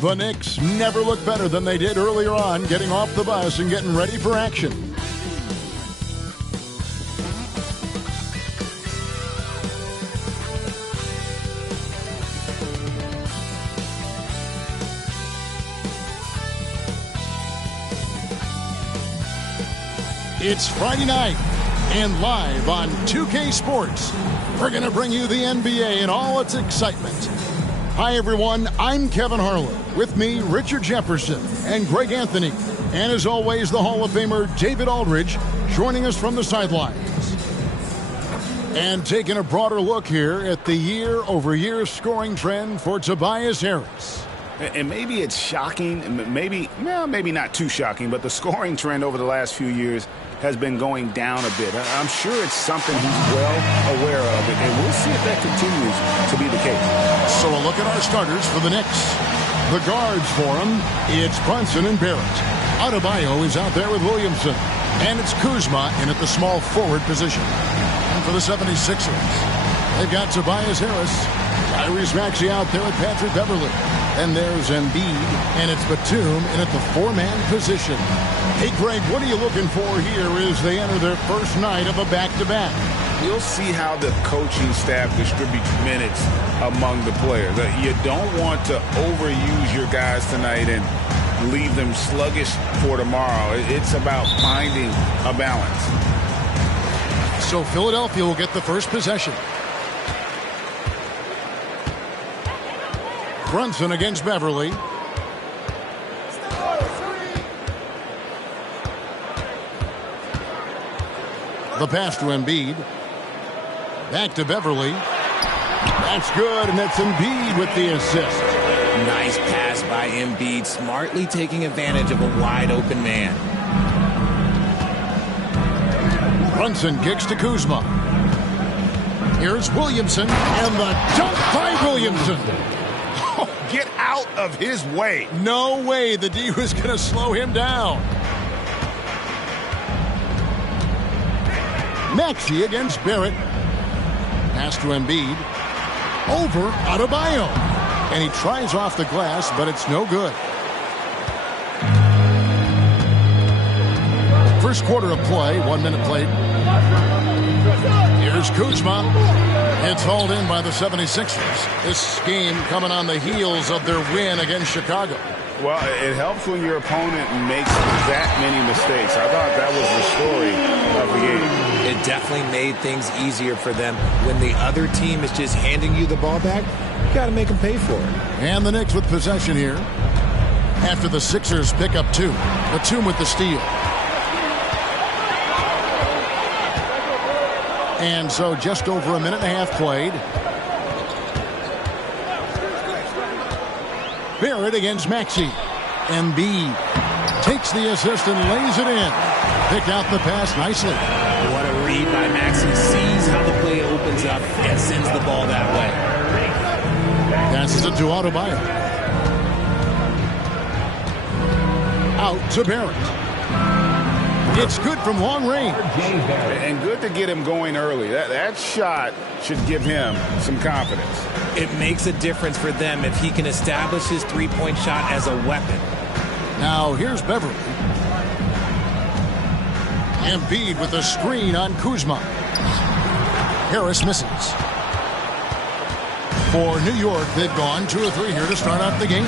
The Knicks never look better than they did earlier on, getting off the bus and getting ready for action. It's Friday night, and live on 2K Sports, we're going to bring you the NBA and all its excitement. Hi, everyone. I'm Kevin Harlan. With me, Richard Jefferson and Greg Anthony. And as always, the Hall of Famer David Aldridge joining us from the sidelines. And taking a broader look here at the year-over-year scoring trend for Tobias Harris. And maybe it's shocking, maybe not too shocking, but the scoring trend over the last few years has been going down a bit. I'm sure it's something he's well aware of, and we'll see if that continues to be the case. So a look at our starters for the Knicks. The guards for them, it's Brunson and Barrett. Adebayo is out there with Williamson. And it's Kuzma in at the small forward position. And for the 76ers, they've got Tobias Harris. Tyrese Maxey out there with Patrick Beverley. And there's Embiid, and it's Batum in at the four-man position. Hey, Greg, what are you looking for here as they enter their first night of a back-to-back? We'll see how the coaching staff distributes minutes among the players. You don't want to overuse your guys tonight and leave them sluggish for tomorrow. It's about finding a balance. So Philadelphia will get the first possession. Brunson against Beverley. The pass to Embiid. Back to Beverley. That's good, and that's Embiid with the assist. Nice pass by Embiid, smartly taking advantage of a wide-open man. Brunson kicks to Kuzma. Here's Williamson, and the dunk by Williamson. Get out of his way. No way the D was going to slow him down. Maxey against Barrett. Pass to Embiid. Over Adebayo. And he tries off the glass, but it's no good. First quarter of play, 1 minute played. Here's Kuzma. It's hauled in by the 76ers. This game coming on the heels of their win against Chicago. Well, it helps when your opponent makes that many mistakes. I thought that was the story of the game. It definitely made things easier for them. When the other team is just handing you the ball back, you got to make them pay for it. And the Knicks with possession here. After the Sixers pick up two. Batum with the steal. And so just over a minute and a half played. Barrett against Maxey. Embiid takes the assist and lays it in. Picked out the pass nicely. What a read by Maxey. Sees how the play opens up and sends the ball that way. Passes it to Adebayo. Out to Barrett. It's good from long range. And good to get him going early. That shot should give him some confidence. It makes a difference for them if he can establish his three-point shot as a weapon. Now here's Beverley. Embiid with a screen on Kuzma. Harris misses. For New York, they've gone 2 or 3 here to start out the game.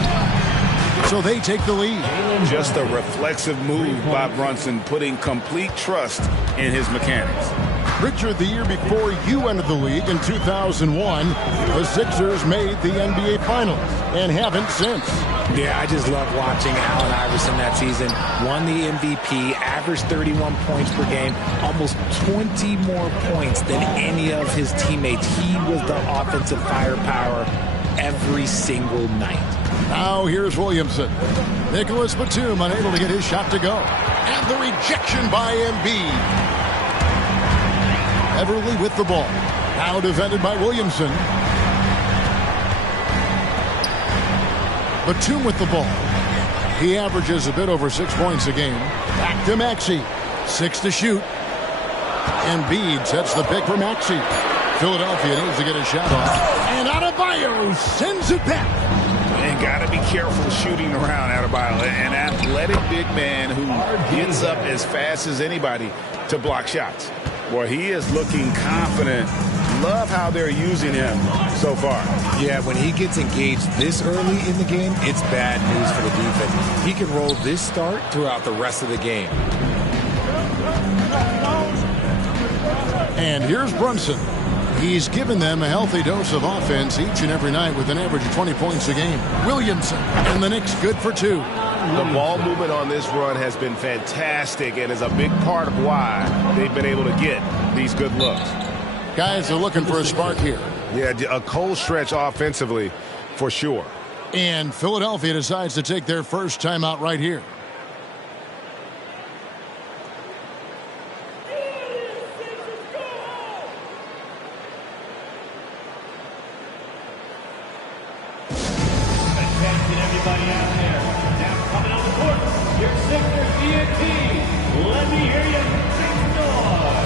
So they take the lead. Just a reflexive move by Brunson, putting complete trust in his mechanics. Richard, the year before you entered the league in 2001, the Sixers made the NBA Finals and haven't since. Yeah, I just love watching Allen Iverson that season. Won the MVP, averaged 31 points per game, almost 20 more points than any of his teammates. He was the offensive firepower every single night. Now here's Williamson. Nicholas Batum unable to get his shot to go. And the rejection by Embiid. Beverley with the ball. Now defended by Williamson. Batum with the ball. He averages a bit over 6 points a game. Back to Maxey. 6 to shoot. Embiid sets the pick for Maxey. Philadelphia needs to get a shot off. And Adebayo sends it back. And got to be careful shooting around Adebayo. An athletic big man who gets up as fast as anybody to block shots. Well, he is looking confident. Love how they're using him so far. Yeah, when he gets engaged this early in the game, it's bad news for the defense. He can roll this start throughout the rest of the game. And here's Brunson. He's given them a healthy dose of offense each and every night with an average of 20 points a game. Williamson and the Knicks good for 2. The ball movement on this run has been fantastic and is a big part of why they've been able to get these good looks. Guys are looking for a spark here. Yeah, a cold stretch offensively for sure. And Philadelphia decides to take their first timeout right here. Attention everybody out there. Now coming on the court, your Sixers DNT. Let me hear you make noise.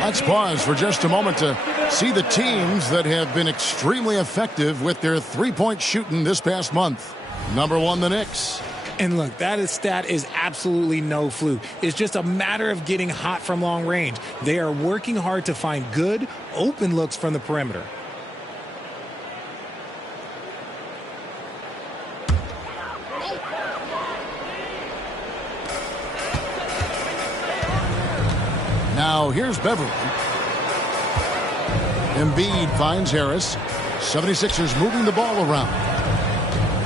Let's pause for just a moment to see the teams that have been extremely effective with their three-point shooting this past month. Number 1, the Knicks. And look, stat is absolutely no fluke. It's just a matter of getting hot from long range. They are working hard to find good, open looks from the perimeter. Now here's Beverly. Embiid finds Harris. 76ers moving the ball around.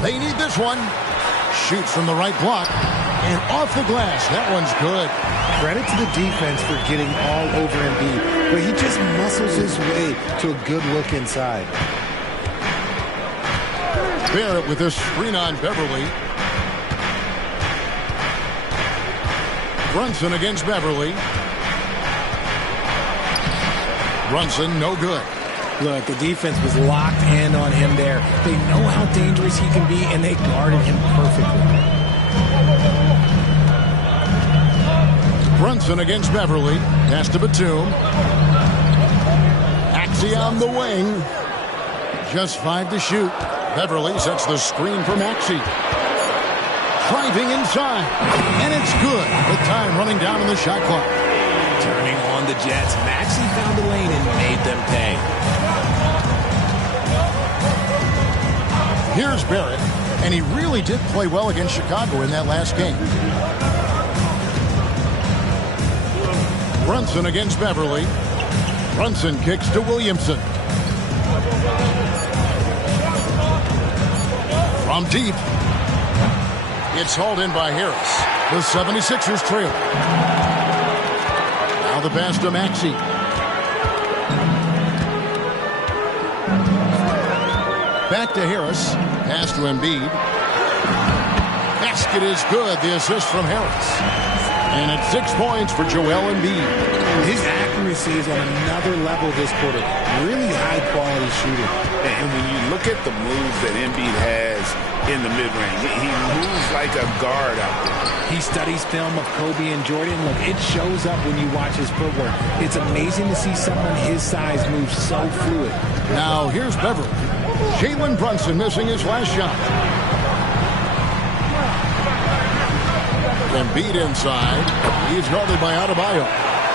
They need this one. Shoots from the right block. And off the glass. That one's good. Credit to the defense for getting all over Embiid, but he just muscles his way to a good look inside. Barrett with this screen on Beverly. Brunson against Beverly. Brunson, no good. Look, the defense was locked in on him there. They know how dangerous he can be, and they guarded him perfectly. Brunson against Beverly. Pass to Batum. Maxey on the wing. Just 5 to shoot. Beverly sets the screen for Maxey. Driving inside. And it's good. With time running down on the shot clock. Turning on the Jets, Maxey found a lane and made them pay. Here's Barrett, and he really did play well against Chicago in that last game. Brunson against Beverly. Brunson kicks to Williamson. From deep. It's hauled in by Harris. The 76ers trail. Now the pass to Maxey. Back to Harris. Pass to Embiid. Basket is good. The assist from Harris. And it's 6 points for Joel Embiid. His accuracy is on another level this quarter. Really high-quality shooting. And when you look at the moves that Embiid has in the mid-range, he moves like a guard out there. He studies film of Kobe and Jordan. Look, it shows up when you watch his footwork. It's amazing to see someone his size move so fluid. Now here's Beverly. Jalen Brunson missing his last shot. Embiid inside. He's guarded by Adebayo.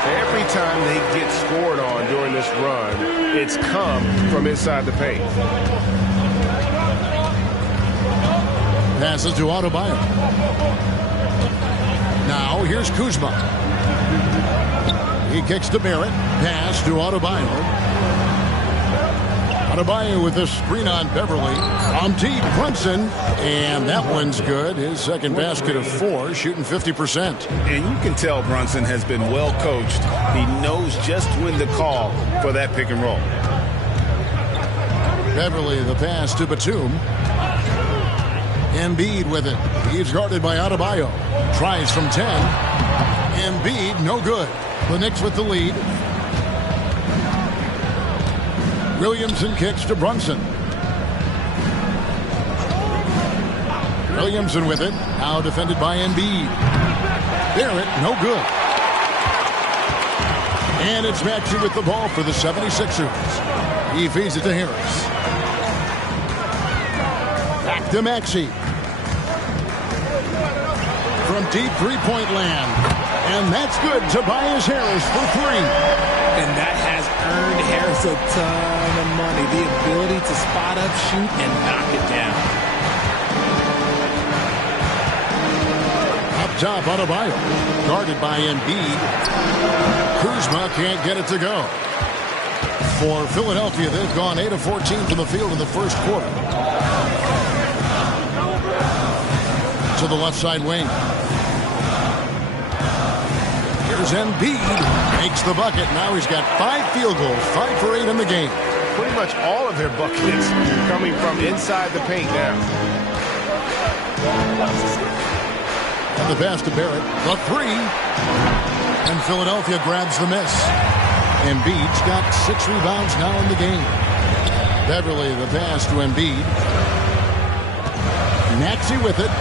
Every time they get scored on during this run, it's come from inside the paint. Passes to Adebayo. Now here's Kuzma. He kicks to Barrett. Pass to Adebayo. Adebayo with a screen on Beverly. On deep, Brunson. And that one's good. His second basket of 4, shooting 50%. And you can tell Brunson has been well coached. He knows just when to call for that pick and roll. Beverly, the pass to Batum. Embiid with it. He's guarded by Adebayo. Tries from 10. Embiid, no good. The Knicks with the lead. Williamson kicks to Brunson. Williamson with it. Now defended by Embiid. Barrett, no good. And it's Maxey with the ball for the 76ers. He feeds it to Harris. Back to Maxey. From deep three-point land. And that's good. Tobias Harris for 3. And that has earned Harris a ton of money. The ability to spot up, shoot, and knock it down. Up top, Adebayo. Guarded by Embiid. Kuzma can't get it to go. For Philadelphia, they've gone 8 of 14 from the field in the first quarter. To the left side wing. Here's Embiid. Makes the bucket. Now he's got 5 field goals. 5 for 8 in the game. Pretty much all of their buckets coming from inside the paint now. And the pass to Barrett. The 3. And Philadelphia grabs the miss. Embiid's got 6 rebounds now in the game. Beverly, the pass to Embiid. Maxey with it.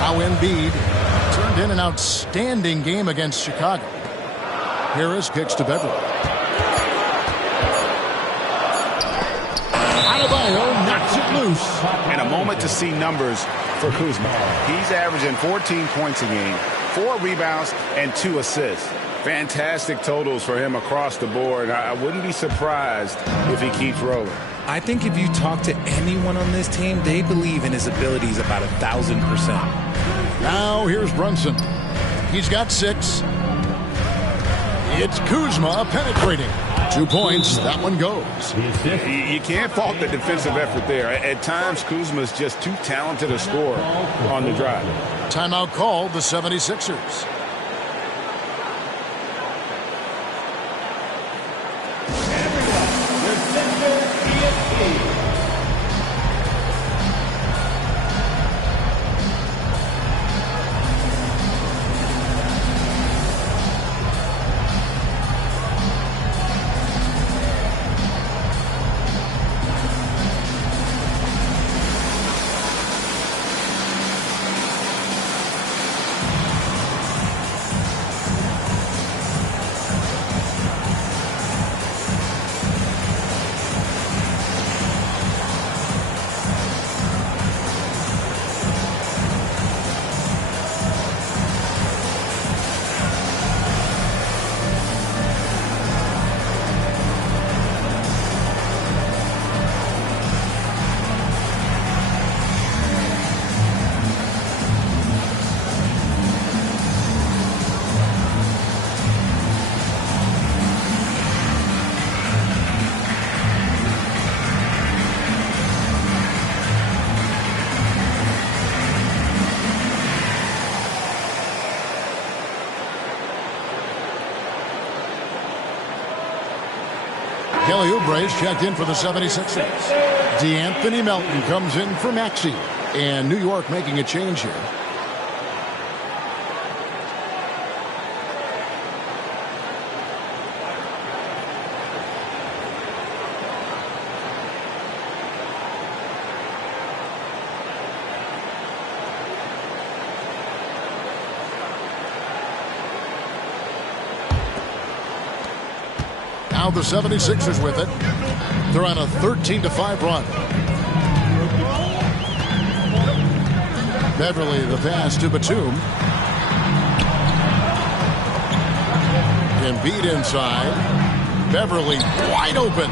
Now Embiid turned in an outstanding game against Chicago. Harris kicks to Beverly. Adebayo knocks it loose. And a moment to see numbers for Kuzma. He's averaging 14 points a game, 4 rebounds, and 2 assists. Fantastic totals for him across the board. I wouldn't be surprised if he keeps rolling. I think if you talk to anyone on this team, they believe in his abilities about 1,000%. Now here's Brunson. He's got 6. It's Kuzma penetrating. 2 points. That one goes. You can't fault the defensive effort there. At times, Kuzma's just too talented a scorer on the drive. Timeout called the 76ers. Kelly Oubre's checked in for the 76ers. DeAnthony Melton comes in for Maxey. And New York making a change here. Now the 76ers with it. They're on a 13-5 run. Beverly the pass to Batum. Embiid inside. Beverly wide open.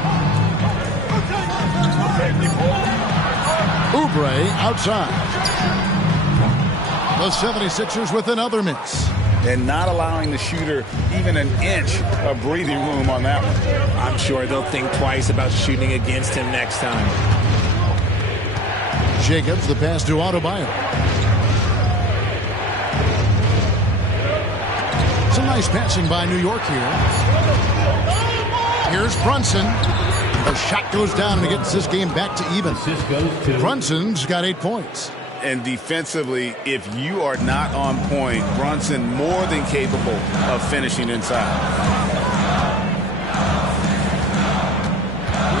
Oubre outside. The 76ers with another miss. And not allowing the shooter even an inch of breathing room on that one. I'm sure they'll think twice about shooting against him next time. Jacobs the pass to Adebayo. Some nice passing by New York here. Here's Brunson. The shot goes down and it gets this game back to even. Brunson's got 8 points. And defensively, if you are not on point, Brunson more than capable of finishing inside.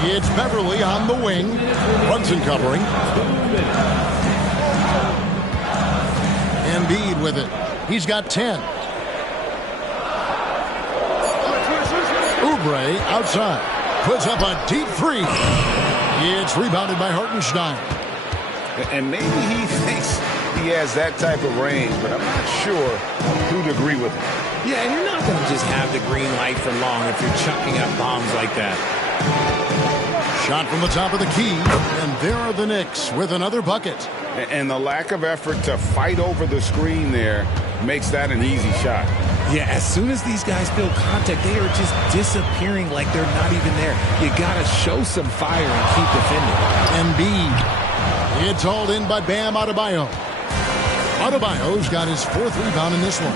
It's Beverly on the wing. Brunson covering. Embiid with it. He's got 10. Oubre outside. Puts up a deep three. It's rebounded by Hartenstein. And maybe he thinks he has that type of range, but I'm not sure who'd agree with him. Yeah, and you're not going to just have the green light for long if you're chucking up bombs like that. Shot from the top of the key, and there are the Knicks with another bucket. And the lack of effort to fight over the screen there makes that an easy shot. Yeah, as soon as these guys feel contact, they are just disappearing like they're not even there. You got to show some fire and keep defending. Embiid. It's hauled in by Bam Adebayo. Adebayo's got his 4th rebound in this one.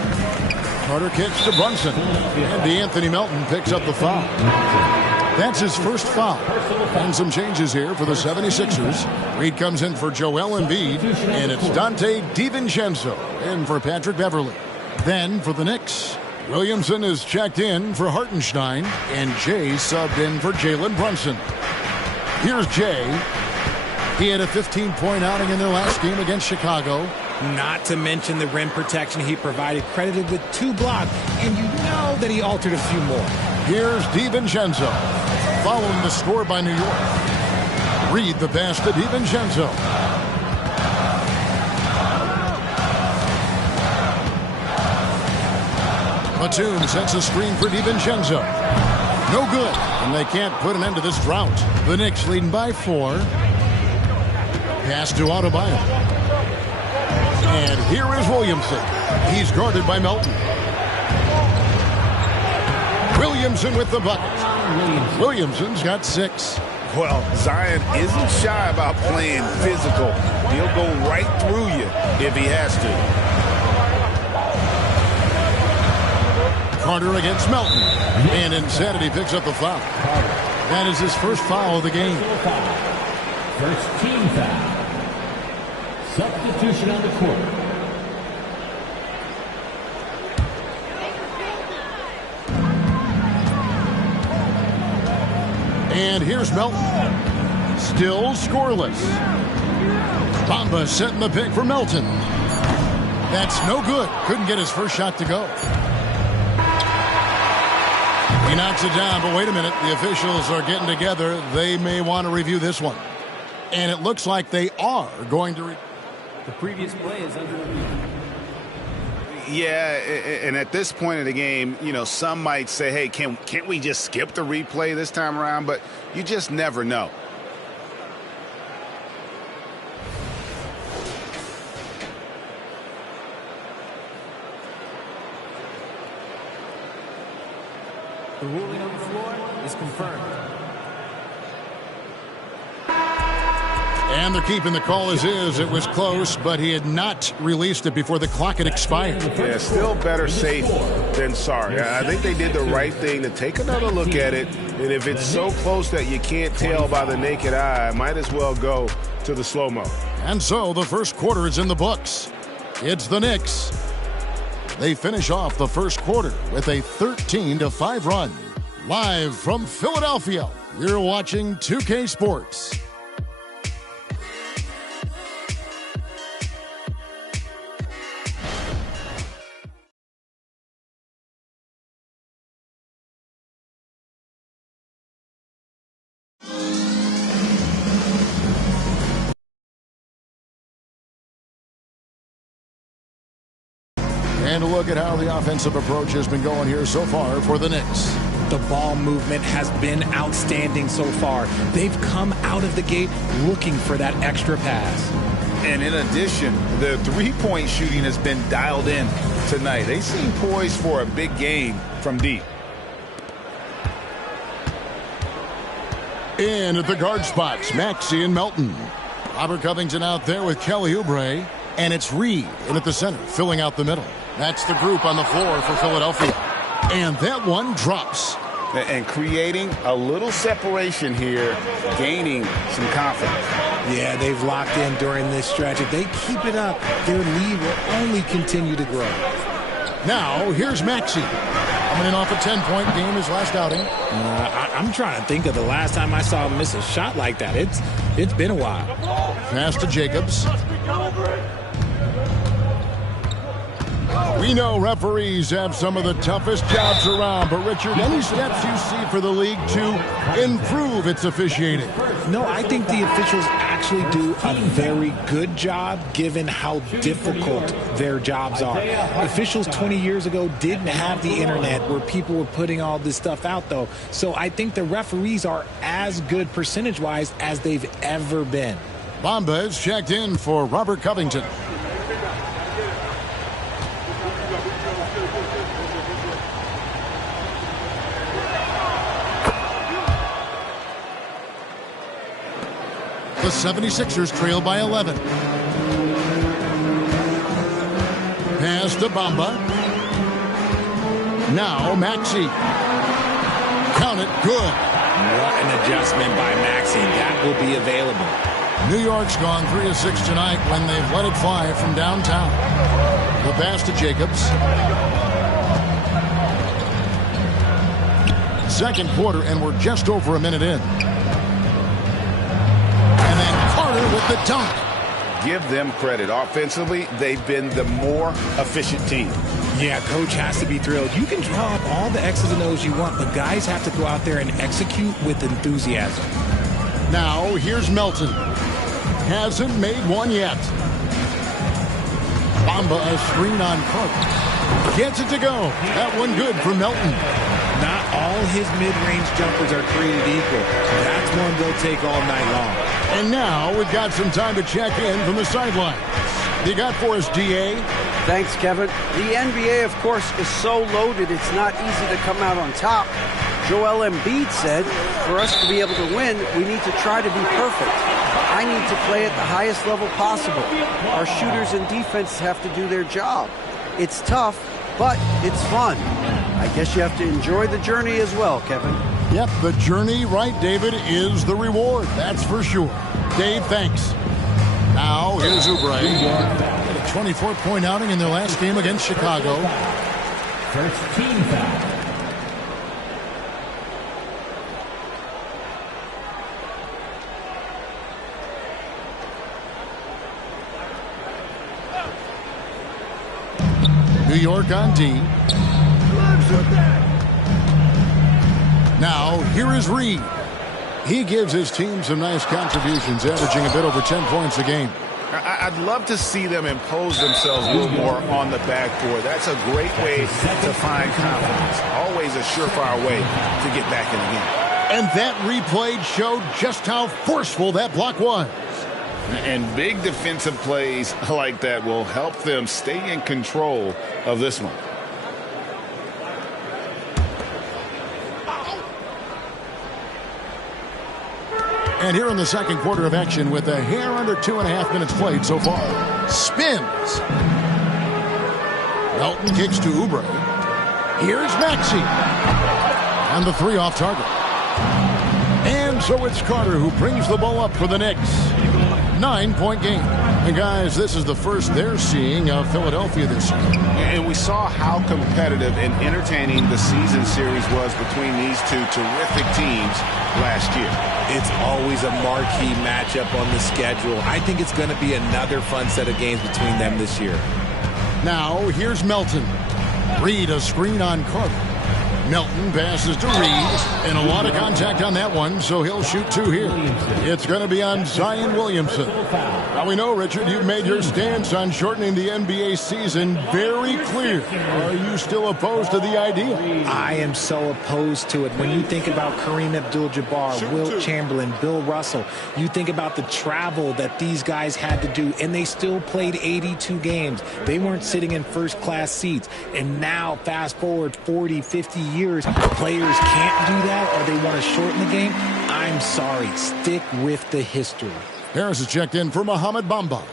Carter kicks to Brunson. And DeAnthony Melton picks up the foul. That's his first foul. And some changes here for the 76ers. Reed comes in for Joel Embiid. And it's Dante DiVincenzo in for Patrick Beverly. Then for the Knicks, Williamson is checked in for Hartenstein. And Jay subbed in for Jalen Brunson. Here's Jay. He had a 15-point outing in their last game against Chicago. Not to mention the rim protection he provided, credited with 2 blocks, and you know that he altered a few more. Here's DiVincenzo, following the score by New York. Reed the pass to DiVincenzo. Batum sets a screen for DiVincenzo. No good, and they can't put an end to this drought. The Knicks leading by 4. Pass to Adebayo. And here is Williamson. He's guarded by Melton. Williamson with the bucket. Williamson's got 6. Well, Zion isn't shy about playing physical. He'll go right through you if he has to. Carter against Melton. And instead he picks up the foul. That is his first foul of the game. First team foul. Substitution on the court. And here's Melton. Still scoreless. Bamba setting the pick for Melton. That's no good. Couldn't get his first shot to go. He knocks it down, but wait a minute. The officials are getting together. They may want to review this one. And it looks like they are going to The previous play is under review. Yeah, and at this point of the game, you know, some might say, hey, can't we just skip the replay this time around? But you just never know. The ruling on the floor is confirmed. And they're keeping the call as is. It was close, but he had not released it before the clock had expired. Yeah, still better safe than sorry. I think they did the right thing to take another look at it. And if it's so close that you can't tell by the naked eye, might as well go to the slow-mo. And so the first quarter is in the books. It's the Knicks. They finish off the first quarter with a 13-5 run. Live from Philadelphia, you're watching 2K Sports. And a look at how the offensive approach has been going here so far for the Knicks. The ball movement has been outstanding so far. They've come out of the gate looking for that extra pass. And in addition, the three-point shooting has been dialed in tonight. They seem poised for a big game from deep. In at the guard spots, Maxey and Melton. Robert Covington out there with Kelly Oubre. And it's Reed in at the center, filling out the middle. That's the group on the floor for Philadelphia. And that one drops. And creating a little separation here, gaining some confidence. Yeah, they've locked in during this stretch. If they keep it up, their lead will only continue to grow. Now, here's Maxey. Coming in off a 10-point game his last outing. I'm trying to think of the last time I saw him miss a shot like that. It's been a while. Pass to Jacobs. We know referees have some of the toughest jobs around, but Richard, any steps you see for the league to improve its officiating? No, I think the officials actually do a very good job given how difficult their jobs are. Officials 20 years ago didn't have the internet where people were putting all this stuff out, though. So I think the referees are as good percentage-wise as they've ever been. Bamba is checked in for Robert Covington. The 76ers trail by 11. Pass to Bamba. Now Maxey. Count it, good. What an adjustment by Maxey. That will be available. New York's gone 3 of 6 tonight when they've let it fly from downtown. The pass to Jacobs. Second quarter, and we're just over a minute in. With the dunk. Give them credit. Offensively, they've been the more efficient team. Yeah, coach has to be thrilled. You can draw up all the X's and O's you want, but guys have to go out there and execute with enthusiasm. Now, here's Melton. Hasn't made one yet. Bamba a screen on Carter. Gets it to go. That one good for Melton. Not all his mid-range jumpers are created equal. That's one they'll take all night long. And now we've got some time to check in from the sidelines. You got for us, D.A.? Thanks, Kevin. The NBA, of course, is so loaded it's not easy to come out on top. Joel Embiid said, for us to be able to win, we need to try to be perfect. I need to play at the highest level possible. Our shooters and defenses have to do their job. It's tough, but it's fun. I guess you have to enjoy the journey as well, Kevin. Yep, the journey, right, David, is the reward. That's for sure. Dave, thanks. Now, here's Oubre. A 24-point outing in their last game against Chicago. First team foul. New York on D. Now, here is Reed. He gives his team some nice contributions, averaging a bit over 10 points a game. I'd love to see them impose themselves a little more on the backboard. That's a great way to find confidence. Always a surefire way to get back in the game. And that replay showed just how forceful that block was. And big defensive plays like that will help them stay in control of this one. And here in the second quarter of action with a hair under 2.5 minutes played so far. Spins. Melton kicks to Oubre. Here's Maxey. And the three off target. And so it's Carter who brings the ball up for the Knicks. 9-point game. And guys, this is the first they're seeing of Philadelphia this year. And we saw how competitive and entertaining the season series was between these two terrific teams last year. It's always a marquee matchup on the schedule. I think it's going to be another fun set of games between them this year. Now, here's Melton. Reed a screen on Carter. Melton passes to Reed, and a lot of contact on that one, so he'll shoot 2 here. It's going to be on Zion Williamson. Now we know, Richard, you've made your stance on shortening the NBA season very clear. Are you still opposed to the idea? I am so opposed to it. When you think about Kareem Abdul-Jabbar, Wilt Chamberlain, Bill Russell, you think about the travel that these guys had to do, and they still played 82 games. They weren't sitting in first-class seats. And now, fast forward 40, 50 years, players can't do that, or they want to shorten the game. I'm sorry. Stick with the history. Harris is checked in for Mohamed Bamba.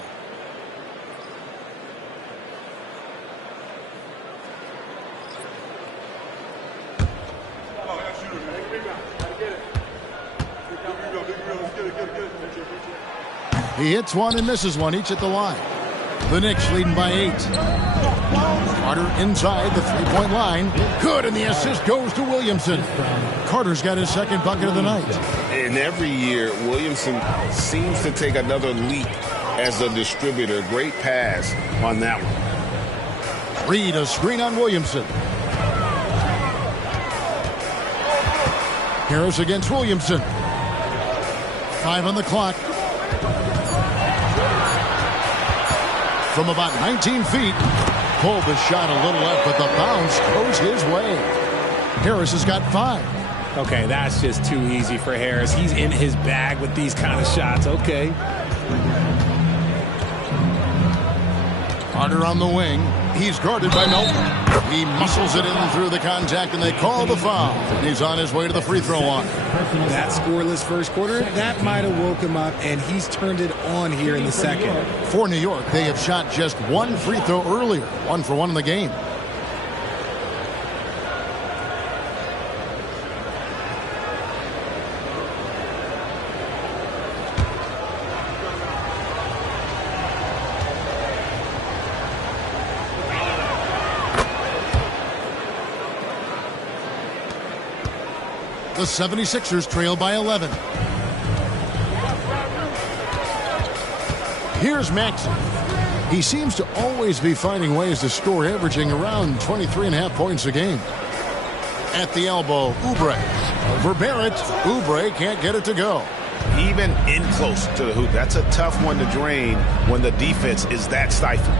He hits one and misses one, each at the line. The Knicks leading by 8. Carter inside the three-point line. Good, and the assist goes to Williamson. Carter's got his second bucket of the night. And every year, Williamson seems to take another leap as a distributor. Great pass on that one. Reed, a screen on Williamson. Harris against Williamson. 5 on the clock. From about 19 feet, pulled the shot a little left, but the bounce goes his way. Harris has got 5. Okay, that's just too easy for Harris. He's in his bag with these kind of shots. Okay. Carter on the wing. He's guarded by Melton. He muscles it in through the contact, and they call the foul. And he's on his way to the free throw line. That scoreless first quarter, that might have woke him up, and he's turned it on here in the second. For New York, they have shot just 1 free throw earlier. 1 for 1 in the game. The 76ers trail by 11. Here's Maxey. He seems to always be finding ways to score, averaging around 23.5 points a game. At the elbow, Oubre. Over Barrett. Oubre can't get it to go. Even in close to the hoop. That's a tough one to drain when the defense is that stifled.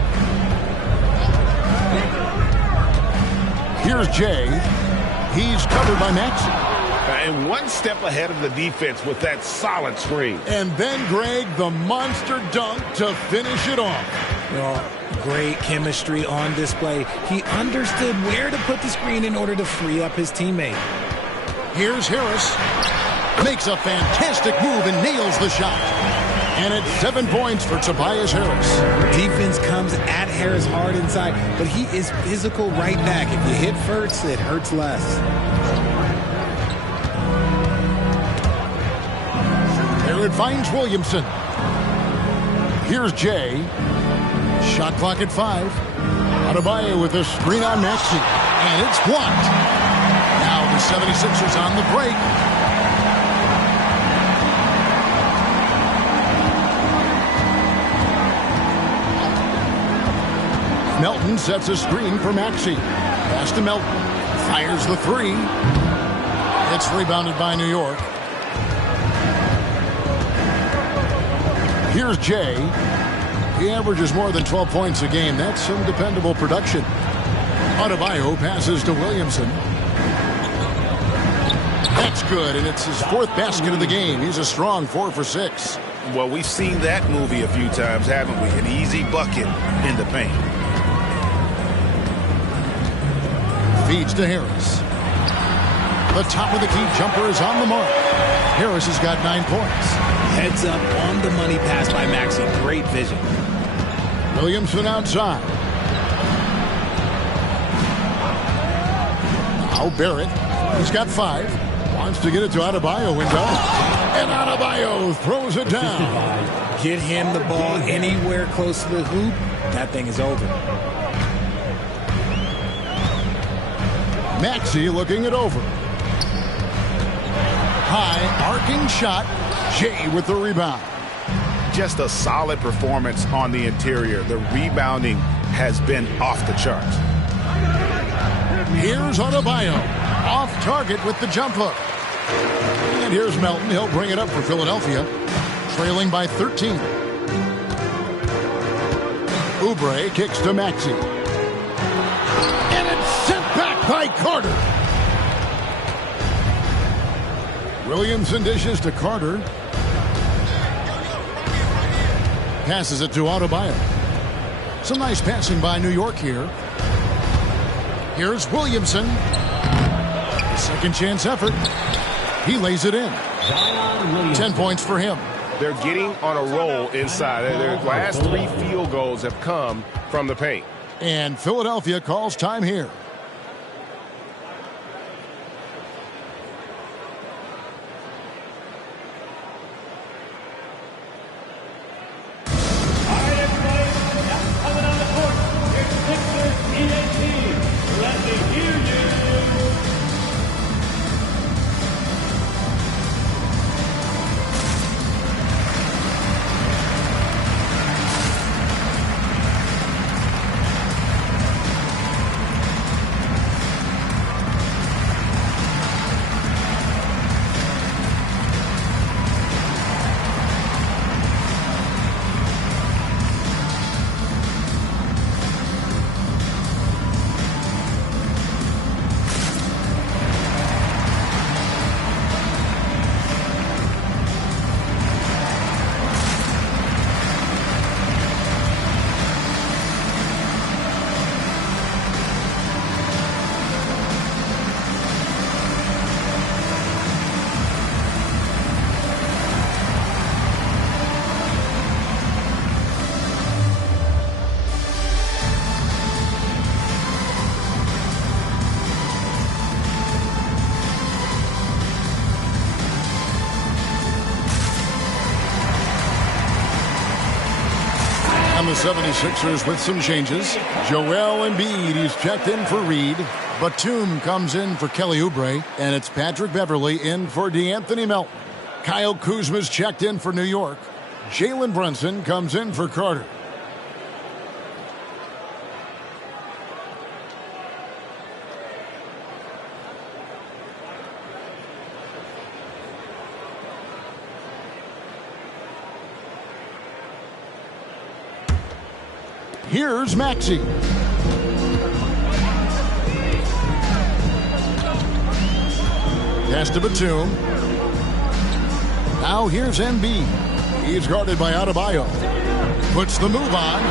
Here's Jay. He's covered by Maxey. And one step ahead of the defense with that solid screen. And then Greg, the monster dunk to finish it off. Well, great chemistry on display. He understood where to put the screen in order to free up his teammate. Here's Harris. Makes a fantastic move and nails the shot. And it's 7 points for Tobias Harris. Defense comes at Harris hard inside, but he is physical right back. If you hit first, it hurts less. It finds Williamson. Here's Jay. Shot clock at 5. Adebayo with a screen on Maxey. And it's blocked. Now the 76ers on the break. Melton sets a screen for Maxey. Pass to Melton. Fires the 3. It's rebounded by New York. Here's Jay. He averages more than 12 points a game. That's some dependable production. Adebayo passes to Williamson. That's good, and it's his 4th basket of the game. He's a strong 4 for 6. Well, we've seen that movie a few times, haven't we? An easy bucket in the paint. Feeds to Harris. The top of the key jumper is on the mark. Harris has got 9 points. Heads up on the money pass by Maxey. Great vision. Williamson outside. Now Barrett. He's got 5. Wants to get it to Adebayo window. And Adebayo throws it down. Get him the ball anywhere close to the hoop. That thing is over. Maxey looking it over. High arcing shot. Jay with the rebound. Just a solid performance on the interior. The rebounding has been off the charts. Here's Adebayo. Off target with the jump hook. And here's Melton. He'll bring it up for Philadelphia. Trailing by 13. Oubre kicks to Maxey. And it's sent back by Carter. Williamson dishes to Carter. Passes it to Adebayo. Some nice passing by New York here. Here's Williamson. The second chance effort. He lays it in. 10 points for him. They're getting on a roll inside. Their last 3 field goals have come from the paint. And Philadelphia calls time here. The 76ers with some changes. Joel Embiid, he's checked in for Reed. Batum comes in for Kelly Oubre. And it's Patrick Beverley in for DeAnthony Melton. Kyle Kuzma's checked in for New York. Jalen Brunson comes in for Carter. Here's Maxey. Pass to Batum. Now here's Embiid. He's guarded by Adebayo. Puts the move on.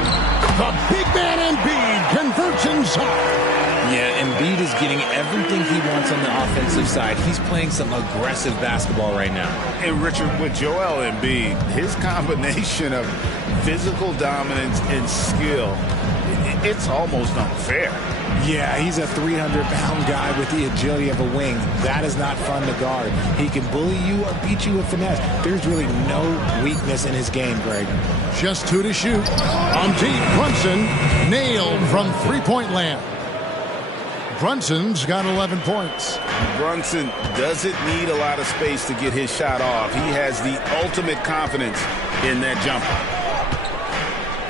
The big man Embiid converts inside. Yeah, Embiid is getting everything he wants on the offensive side. He's playing some aggressive basketball right now. And Richard, with Joel Embiid, his combination of physical dominance and skill, it's almost unfair. Yeah, he's a 300-pound guy with the agility of a wing. That is not fun to guard. He can bully you or beat you with finesse. There's really no weakness in his game, Greg. Just 2 to shoot. On deep, Brunson nailed from three-point land. Brunson's got 11 points. Brunson doesn't need a lot of space to get his shot off. He has the ultimate confidence in that jumper.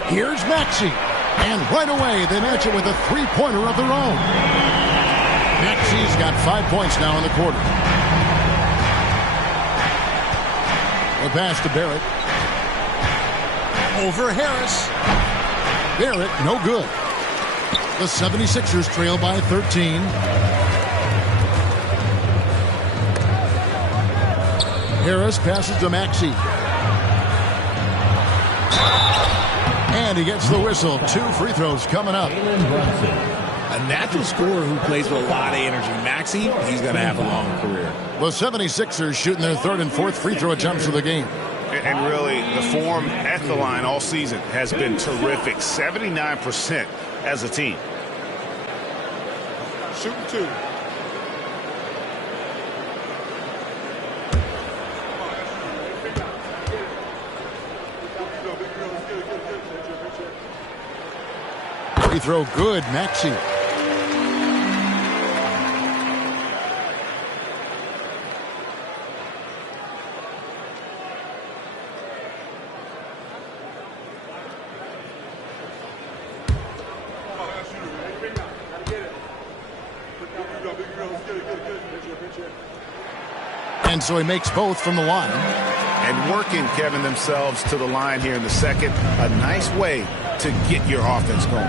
Here's Maxey. And right away, they match it with a three-pointer of their own. Maxey's got 5 points now in the quarter. The pass to Barrett. Over Harris. Barrett, no good. The 76ers trail by 13. Harris passes to Maxey. And he gets the whistle. 2 free throws coming up. A natural scorer who plays with a lot of energy. Maxey, he's going to have a long career. The 76ers shooting their 3rd and 4th free throw attempts of the game. And really, the form at the line all season has been terrific. 79% as a team. Shooting 2. Free throw good, Maxey. And so he makes both from the line. And working, Kevin, themselves to the line here in the second. A nice way to get your offense going.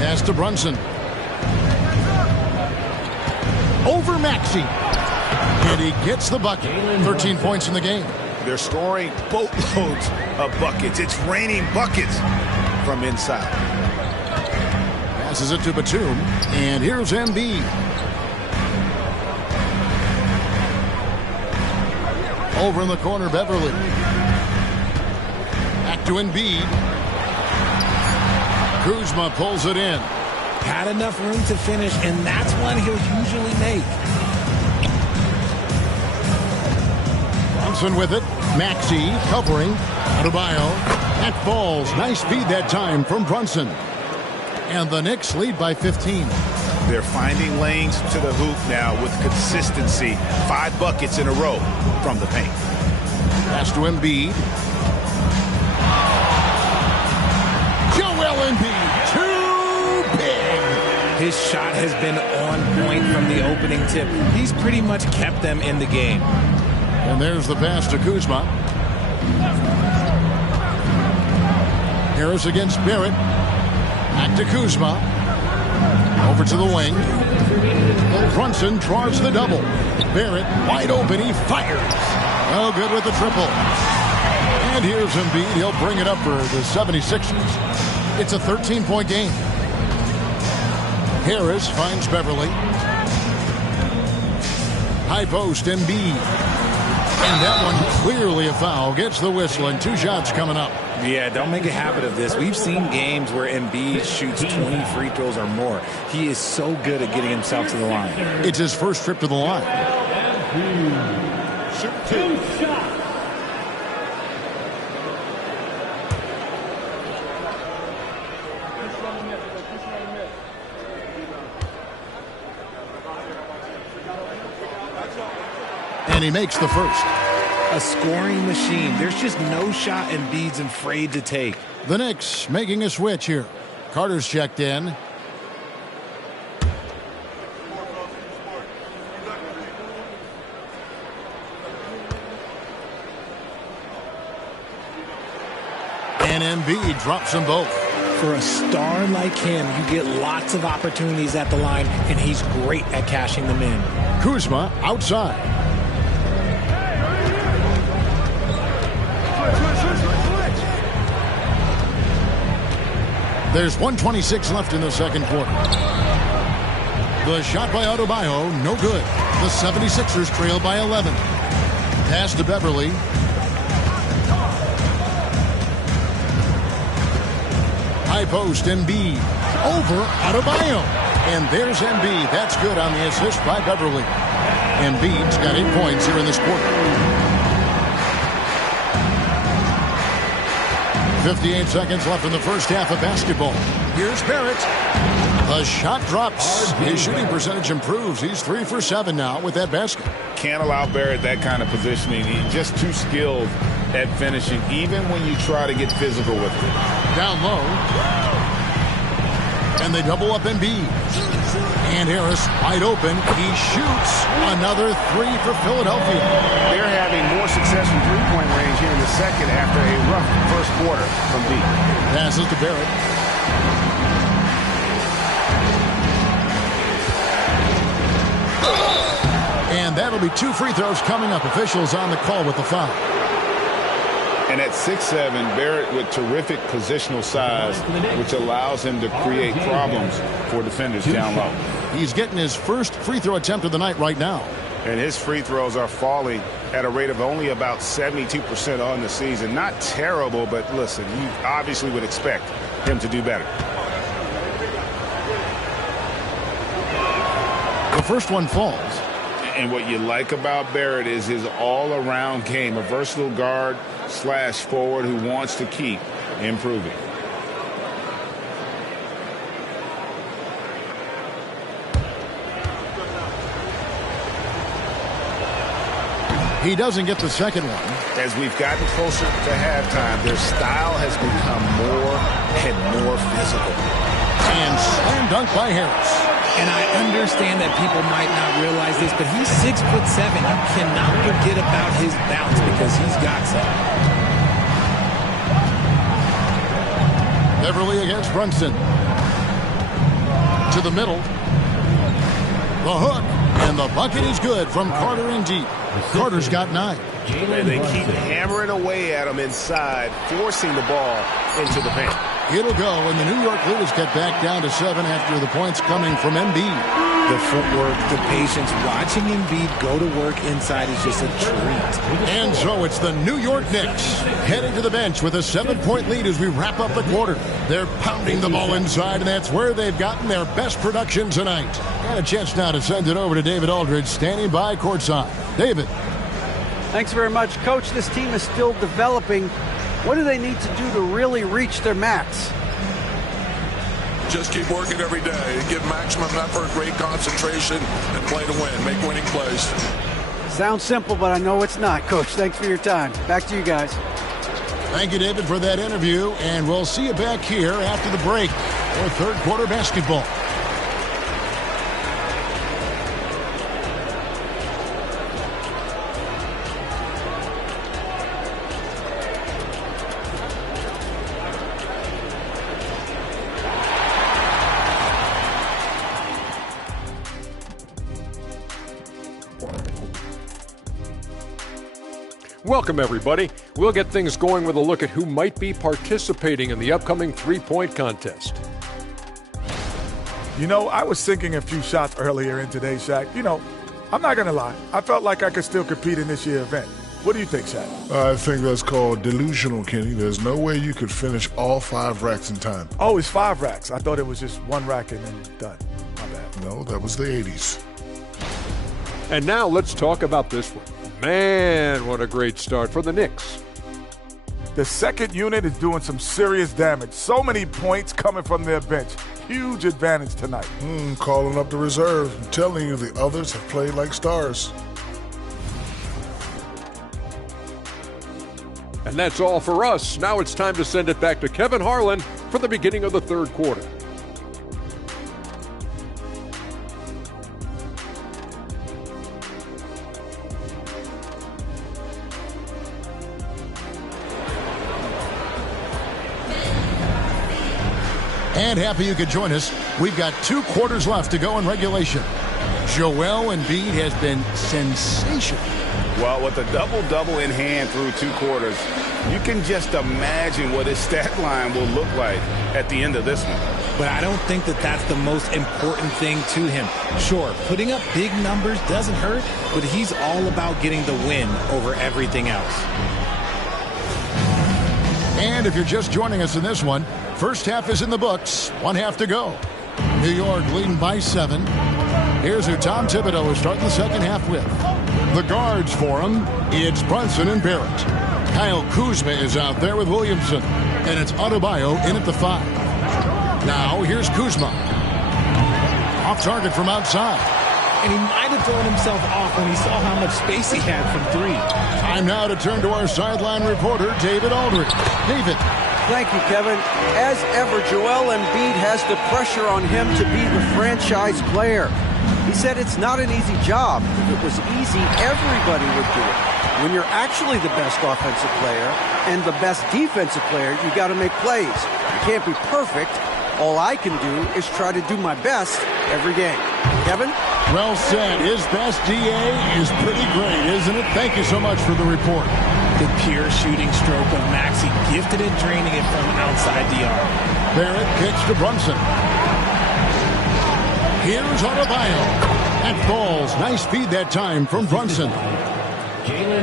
Pass to Brunson. Over Maxey. And he gets the bucket. 13 points in the game. They're scoring boatloads of buckets. It's raining buckets from inside. Passes it to Batum. And here's Embiid. Over in the corner, Beverly. Back to Embiid. Kuzma pulls it in. Had enough room to finish, and that's one he'll usually make. Brunson with it. Maxey covering. Adebayo. That falls. Nice feed that time from Brunson. And the Knicks lead by 15. They're finding lanes to the hoop now with consistency. 5 buckets in a row from the paint. Pass to Embiid. Joel Embiid. Too big. His shot has been on point from the opening tip. He's pretty much kept them in the game. And there's the pass to Kuzma. Harris against Barrett. Back to Kuzma. Over to the wing. Brunson draws the double. Barrett wide open. He fires. Oh, good with the triple. And here's Embiid. He'll bring it up for the 76ers. It's a 13-point game. Harris finds Beverly. High post, Embiid. And that one clearly a foul. Gets the whistle and 2 shots coming up. Yeah, don't make a habit of this. We've seen games where Embiid shoots 20 free throws or more. He is so good at getting himself to the line. It's his first trip to the line. Shoot 2 shots. And he makes the first. A scoring machine. There's just no shot Embiid's afraid to take. The Knicks making a switch here. Carter's checked in. And Embiid drops them both. For a star like him, you get lots of opportunities at the line, and he's great at cashing them in. Kuzma outside. There's 1:26 left in the second quarter. The shot by Adebayo, no good. The 76ers trail by 11. Pass to Beverly. High post, Embiid. Over Adebayo. And there's Embiid. That's good on the assist by Beverly. Embiid's got 8 points here in this quarter. 58 seconds left in the first half of basketball. Here's Barrett. The shot drops. His shooting percentage improves. He's 3 for 7 now with that basket. Can't allow Barrett that kind of positioning. He's just too skilled at finishing, even when you try to get physical with it. Down low. And they double up Embiid. And Harris wide open. He shoots another 3 for Philadelphia. They're having more success from three-point range here in the second after a rough first quarter from B. Passes to Barrett. And that'll be 2 free throws coming up. Officials on the call with the foul. And at 6'7", Barrett with terrific positional size, which allows him to create problems for defenders down low. He's getting his first free throw attempt of the night right now. And his free throws are falling at a rate of only about 72% on the season. Not terrible, but listen, you obviously would expect him to do better. The first one falls. And what you like about Barrett is his all-around game, a versatile guard / forward who wants to keep improving. He doesn't get the second one. As we've gotten closer to halftime, their style has become more and more physical. And slam dunk by Harris. And I understand that people might not realize this, but he's 6'7". You cannot forget about his bounce because he's got some. Beverly against Brunson. To the middle. The hook. And the bucket is good from Carter and deep. Carter's got 9. And they keep hammering away at him inside, forcing the ball into the paint. It'll go, and the New York lead is cut back down to 7 after the points coming from Embiid. The footwork, the patience, watching Embiid go to work inside is just a treat. And so it's the New York Knicks heading to the bench with a 7-point lead as we wrap up the quarter. They're pounding the ball inside, and that's where they've gotten their best production tonight. And a chance now to send it over to David Aldridge, standing by courtside. David. Thanks very much. Coach, this team is still developing. What do they need to do to really reach their max? Just keep working every day. Give maximum effort, great concentration, and play to win. Make winning plays. Sounds simple, but I know it's not, Coach. Thanks for your time. Back to you guys. Thank you, David, for that interview. And we'll see you back here after the break for third quarter basketball. Welcome, everybody. We'll get things going with a look at who might be participating in the upcoming three-point contest. You know, I was sinking a few shots earlier in today's, Shaq. You know, I'm not going to lie. I felt like I could still compete in this year's event. What do you think, Shaq? I think that's called delusional, Kenny. There's no way you could finish all 5 racks in time. Oh, it's 5 racks. I thought it was just 1 rack and then done. My bad. No, that was the 80s. And now let's talk about this one. Man, what a great start for the Knicks. The second unit is doing some serious damage. So many points coming from their bench. Huge advantage tonight. Calling up the reserve. I'm telling you, the others have played like stars. And that's all for us. Now it's time to send it back to Kevin Harlan for the beginning of the third quarter. And happy you could join us. We've got 2 quarters left to go in regulation. Joel Embiid has been sensational. Well, with a double-double in hand through 2 quarters, you can just imagine what his stat line will look like at the end of this one. But I don't think that that's the most important thing to him. Sure, putting up big numbers doesn't hurt, but he's all about getting the win over everything else. And if you're just joining us in this one, first half is in the books. 1 half to go. New York leading by 7. Here's who Tom Thibodeau is starting the second half with. The guards for him, it's Brunson and Barrett. Kyle Kuzma is out there with Williamson. And it's Adebayo in at the 5. Now here's Kuzma. Off target from outside. And he might have thrown himself off when he saw how much space he had from 3. Time now to turn to our sideline reporter, David Aldridge. David. Thank you, Kevin. As ever, Joel Embiid has the pressure on him to be the franchise player. He said it's not an easy job. If it was easy, everybody would do it. When you're actually the best offensive player and the best defensive player, you got to make plays. You can't be perfect. All I can do is try to do my best every game. Kevin? Well said. His best DA is pretty great, isn't it? Thank you so much for the report. The pure shooting stroke of Maxey, gifted at draining it from outside the arc. Barrett kicks to Brunson. Here's Adebayo. That falls. Nice feed that time from Brunson.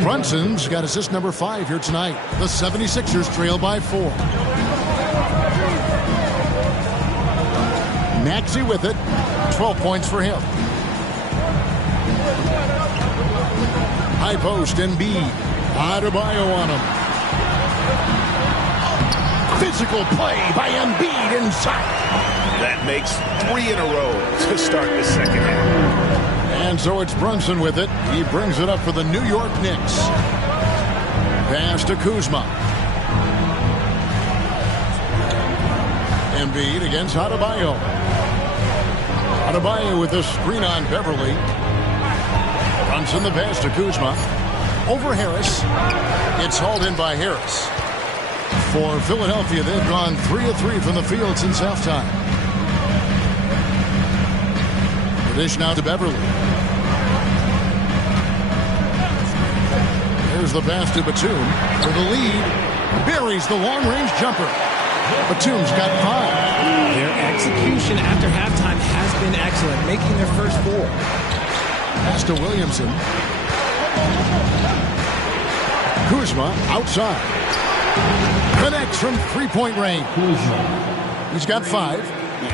Brunson's got assist number 5 here tonight. The 76ers trail by 4. Maxey with it. 12 points for him. High post, Embiid. Adebayo on him. Physical play by Embiid inside. That makes 3 in a row to start the second half. And so it's Brunson with it. He brings it up for the New York Knicks. Pass to Kuzma. Embiid against Adebayo. Adebayo with the screen on Beverly. Brunson the pass to Kuzma. Over Harris. It's hauled in by Harris. For Philadelphia, they've gone 3 of 3 from the field since halftime. The dish now to Beverly. Here's the pass to Batum for the lead. Buries the long-range jumper. Batum's got 5. Their execution after halftime has been excellent, making their first 4. Pass to Williamson. Kuzma outside. Connects from three-point range. He's got 5.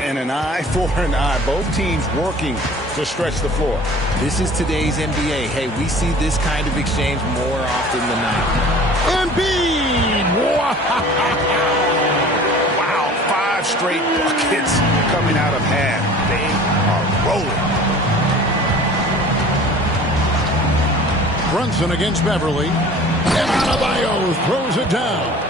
And an eye for an eye. Both teams working to stretch the floor. This is today's NBA. Hey, we see this kind of exchange more often than not. Embiid! Wow, 5 straight buckets coming out of half. They are rolling. Brunson against Beverly. And Adebayo throws it down.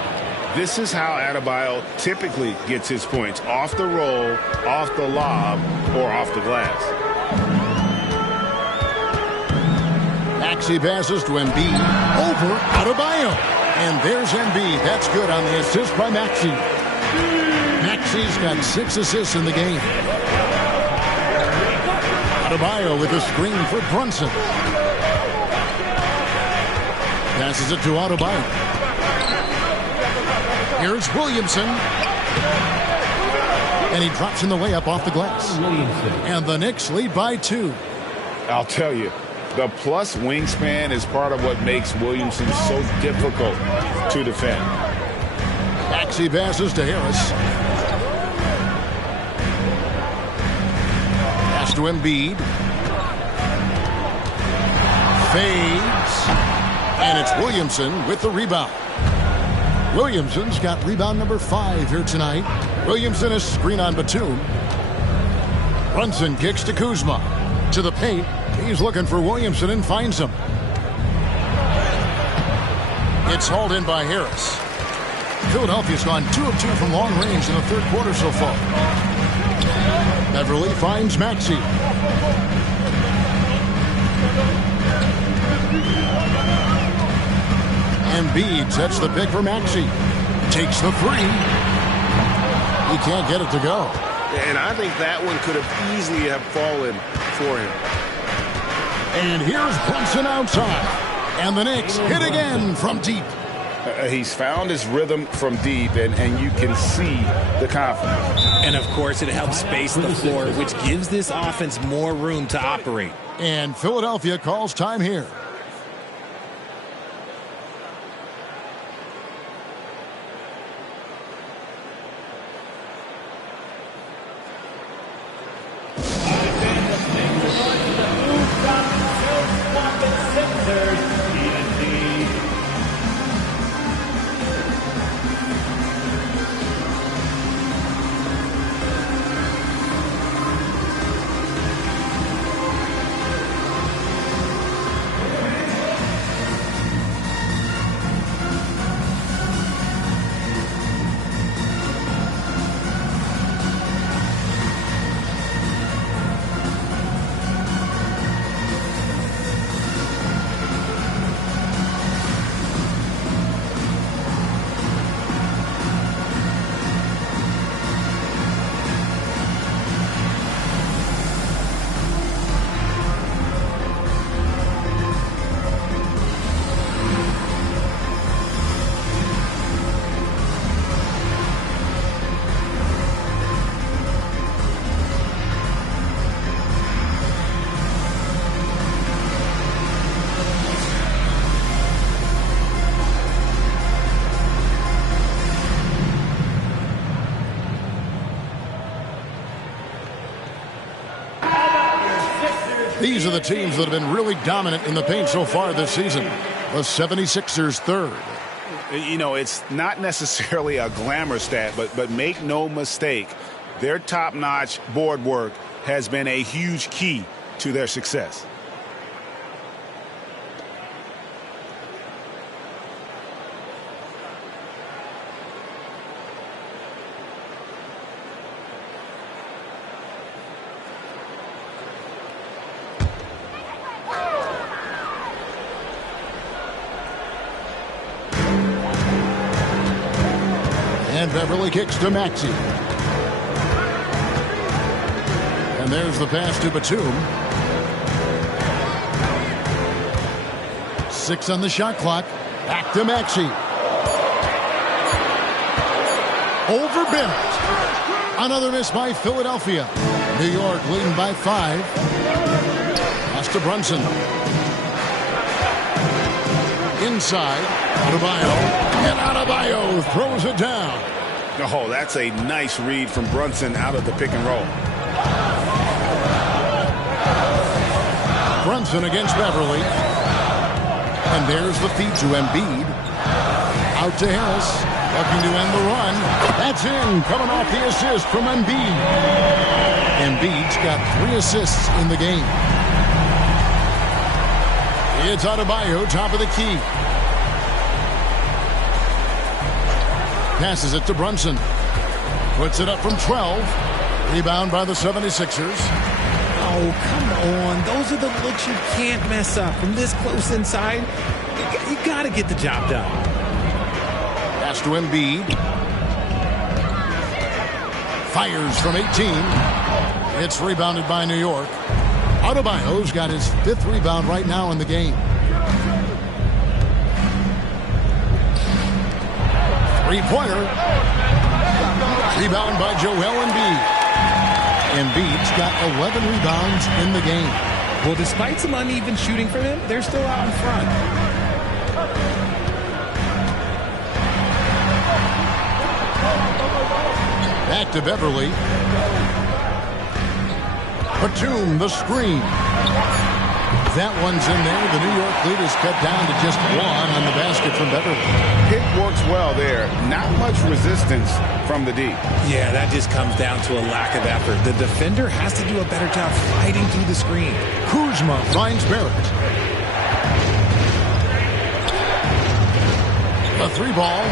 This is how Adebayo typically gets his points. Off the roll, off the lob, or off the glass. Maxey passes to Embiid. Over Adebayo. And there's Embiid. That's good on the assist by Maxey. Maxey's got 6 assists in the game. Adebayo with a screen for Brunson. Passes it to Adebayo. Here's Williamson. And he drops in the layup off the glass. And the Knicks lead by 2. I'll tell you, the plus wingspan is part of what makes Williamson so difficult to defend. Maxey passes to Harris. Pass to Embiid. Fades. And it's Williamson with the rebound. Williamson's got rebound number 5 here tonight. Williamson is screen on Batum. Brunson kicks to Kuzma. To the paint. He's looking for Williamson and finds him. It's hauled in by Harris. Philadelphia's gone 2 of 2 from long range in the third quarter so far. Beverly finds Maxey. Embiid sets the pick for Maxey. Takes the 3. He can't get it to go. And I think that one could have easily have fallen for him. And here's Brunson outside. And the Knicks hit again from deep. He's found his rhythm from deep, and you can see the confidence. And, of course, it helps space the floor, which gives this offense more room to operate. And Philadelphia calls time here. These are the teams that have been really dominant in the paint so far this season. The 76ers third. You know, it's not necessarily a glamour stat, but make no mistake, their top-notch board work has been a huge key to their success. And Beverly kicks to Maxey. And there's the pass to Batum. 6 on the shot clock. Back to Maxey. Over Bennett. Another miss by Philadelphia. New York leading by 5. Pass to Brunson. Inside. Adebayo. And Adebayo throws it down. Oh, that's a nice read from Brunson out of the pick and roll. Brunson against Beverly. And there's the feed to Embiid. Out to Harris. Looking to end the run. That's in. Coming off the assist from Embiid. Embiid's got 3 assists in the game. It's Adebayo, top of the key. Passes it to Brunson. Puts it up from 12. Rebound by the 76ers. Oh, come on. Those are the looks you can't mess up. From this close inside, you got to get the job done. Pass to Embiid. Fires from 18. It's rebounded by New York. Adebayo's got his 5th rebound right now in the game. 3-pointer. Rebound by Joel Embiid. Embiid's got 11 rebounds in the game. Well, despite some uneven shooting for them, they're still out in front. Back to Beverly. Batum, the screen. That one's in there. The New York lead is cut down to just 1 on the basket from Beverly. Pick works well there. Not much resistance from the D. Yeah, that just comes down to a lack of effort. The defender has to do a better job fighting through the screen. Kuzma finds Barrett. A 3-ball.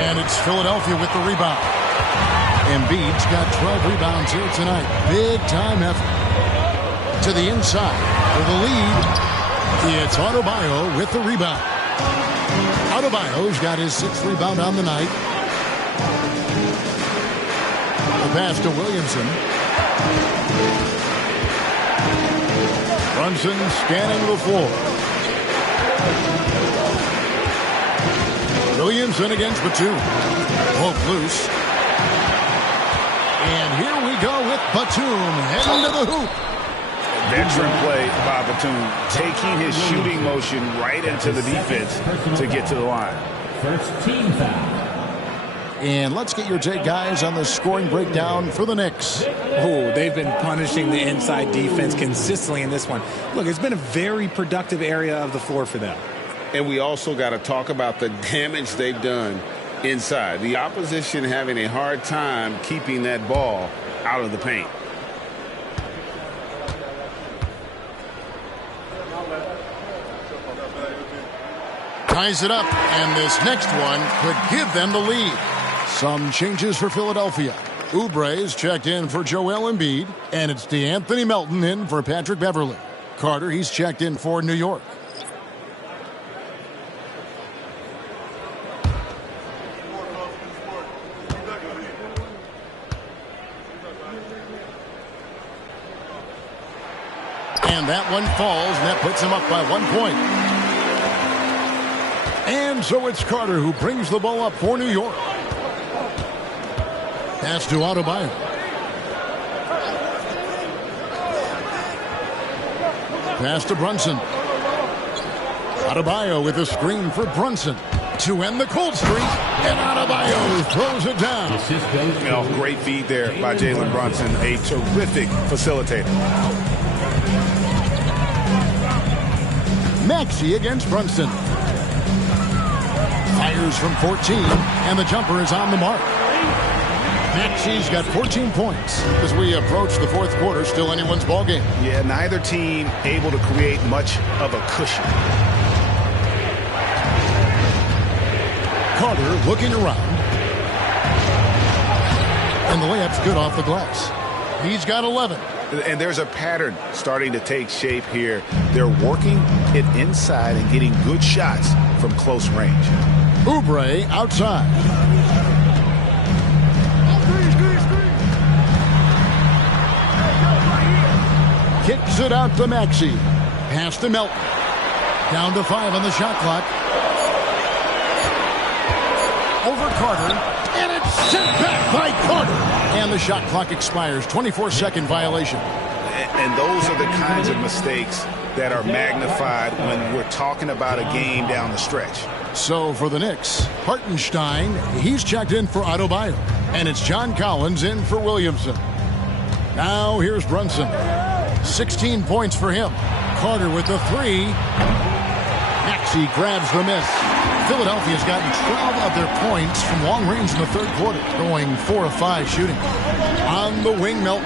And it's Philadelphia with the rebound. Embiid's got 12 rebounds here tonight. Big time effort. To the inside for the lead. It's Adebayo with the rebound. Adebayo's got his 6th rebound on the night. The pass to Williamson. Brunson scanning the floor. Williamson against Batum. Poke loose. And here we go with Batum heading to the hoop. Veteran play by Batum, taking his shooting motion right into the defense to get to the line. First team foul. And let's get your take, guys, on the scoring breakdown for the Knicks. Oh, they've been punishing the inside defense consistently in this one. Look, it's been a very productive area of the floor for them. And we also got to talk about the damage they've done inside. The opposition having a hard time keeping that ball out of the paint. Ties it up, and this next one could give them the lead. Some changes for Philadelphia. Oubre's checked in for Joel Embiid, and it's DeAnthony Melton in for Patrick Beverly. Carter, he's checked in for New York. And that one falls, and that puts him up by 1 point. And so it's Carter who brings the ball up for New York. Pass to Adebayo. Pass to Brunson. Adebayo with a screen for Brunson to end the cold streak. And Adebayo throws it down. Great feed there by Jalen Brunson. A terrific facilitator. Maxey against Brunson. Fires from 14, and the jumper is on the mark. Maxey's got 14 points as we approach the 4th quarter. Still anyone's ball game. Yeah, neither team able to create much of a cushion. Carter looking around. And the layup's good off the glass. He's got 11. And there's a pattern starting to take shape here. They're working it inside and getting good shots from close range. Oubre outside. Kicks it out to Maxey. Pass to Melton. Down to 5 on the shot clock. Over Carter. And it's sent back by Carter. And the shot clock expires. 24-second violation. And those are the kinds of mistakes that are magnified when we're talking about a game down the stretch. So for the Knicks, Hartenstein, he's checked in for Adebayo. And it's John Collins in for Williamson. Now here's Brunson. 16 points for him. Carter with the 3. Maxey grabs the miss. Philadelphia's gotten 12 of their points from long range in the third quarter, going 4 of 5 shooting. On the wing, Melton.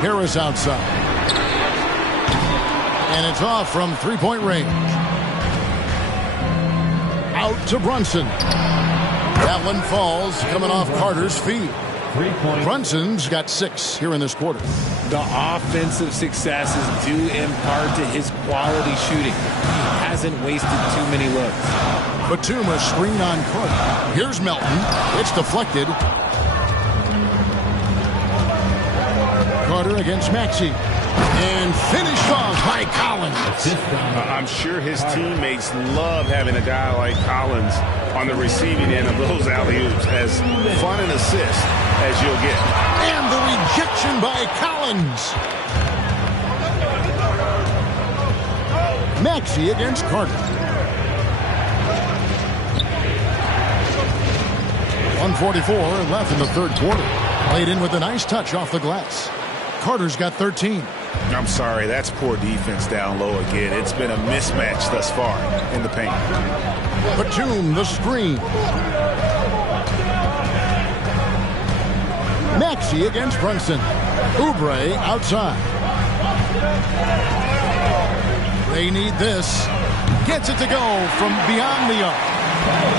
Harris outside. And it's off from three-point range. Out to Brunson. That one falls, coming off Carter's feet. Brunson's got 6 here in this quarter. The offensive success is due in part to his quality shooting. He hasn't wasted too many looks. Batum a screen on Carter. Here's Melton. It's deflected. Carter against Maxey. And finished off by Collins. I'm sure his teammates love having a guy like Collins on the receiving end of those alley-oops. As fun an assist as you'll get. And the rejection by Collins. Maxey against Carter. 1:44 left in the third quarter. Played in with a nice touch off the glass. Carter's got 13. I'm sorry, that's poor defense down low again. It's been a mismatch thus far in the paint. Batum, the screen. Maxey against Brunson. Oubre outside. They need this. Gets it to go from beyond the arc.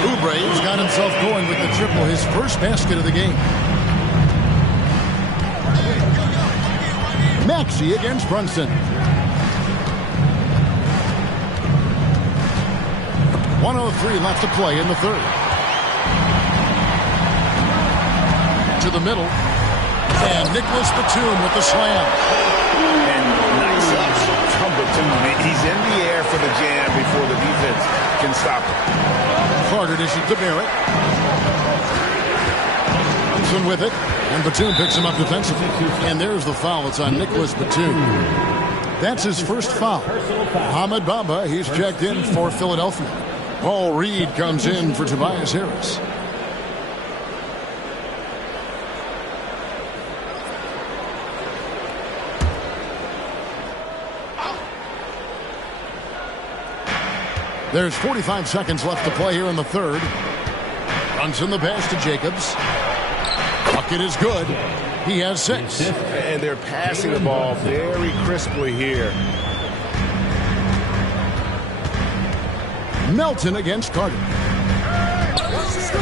Oubre's got himself going with the triple, his first basket of the game. Maxey against Brunson. 1:03 left to play in the third. To the middle. And Nicholas Batum with the slam. And nice ups from Batum. He's in the air for the jam before the defense can stop him. Carter dishes to Barrett. Brunson with it. And Batum picks him up defensively. And there's the foul. It's on Nicholas Batum. That's his first foul. Ahmed Bamba, he's checked in for Philadelphia. Paul Reed comes in for Tobias Harris. There's 45 seconds left to play here in the third. Brunson the pass to Jacobs. Bucket is good. He has 6. And they're passing the ball very crisply here. Melton against Carter.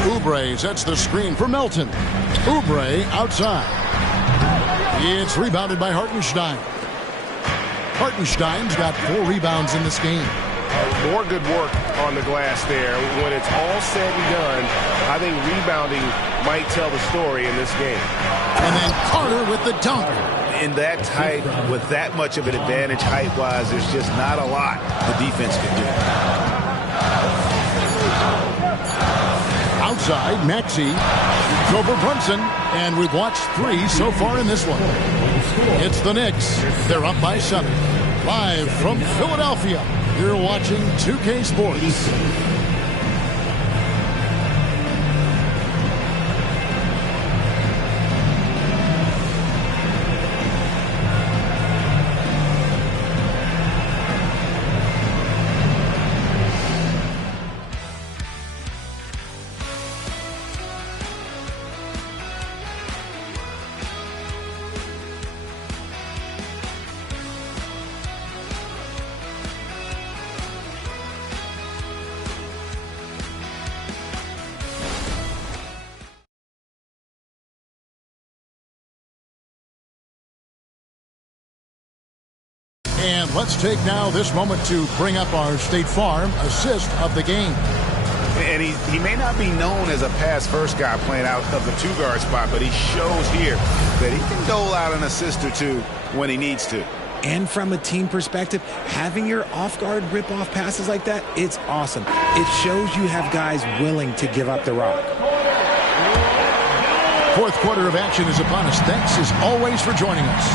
Oubre sets the screen for Melton. Oubre outside. It's rebounded by Hartenstein. Hartenstein's got 4 rebounds in this game. More good work on the glass there. When it's all said and done, I think rebounding might tell the story in this game. And then Carter with the dunk. In that tight, with that much of an advantage height-wise, there's just not a lot the defense can do. Outside, Maxey. Over Brunson. And we've watched 3 so far in this one. It's the Knicks. They're up by 7. Live from Philadelphia. You're watching 2K Sports. And let's take now this moment to bring up our State Farm assist of the game. And he may not be known as a pass-first guy playing out of the two-guard spot, but he shows here that he can dole out an assist or two when he needs to. And from a team perspective, having your off-guard rip-off passes like that, it's awesome. It shows you have guys willing to give up the rock. Fourth quarter of action is upon us. Thanks as always for joining us.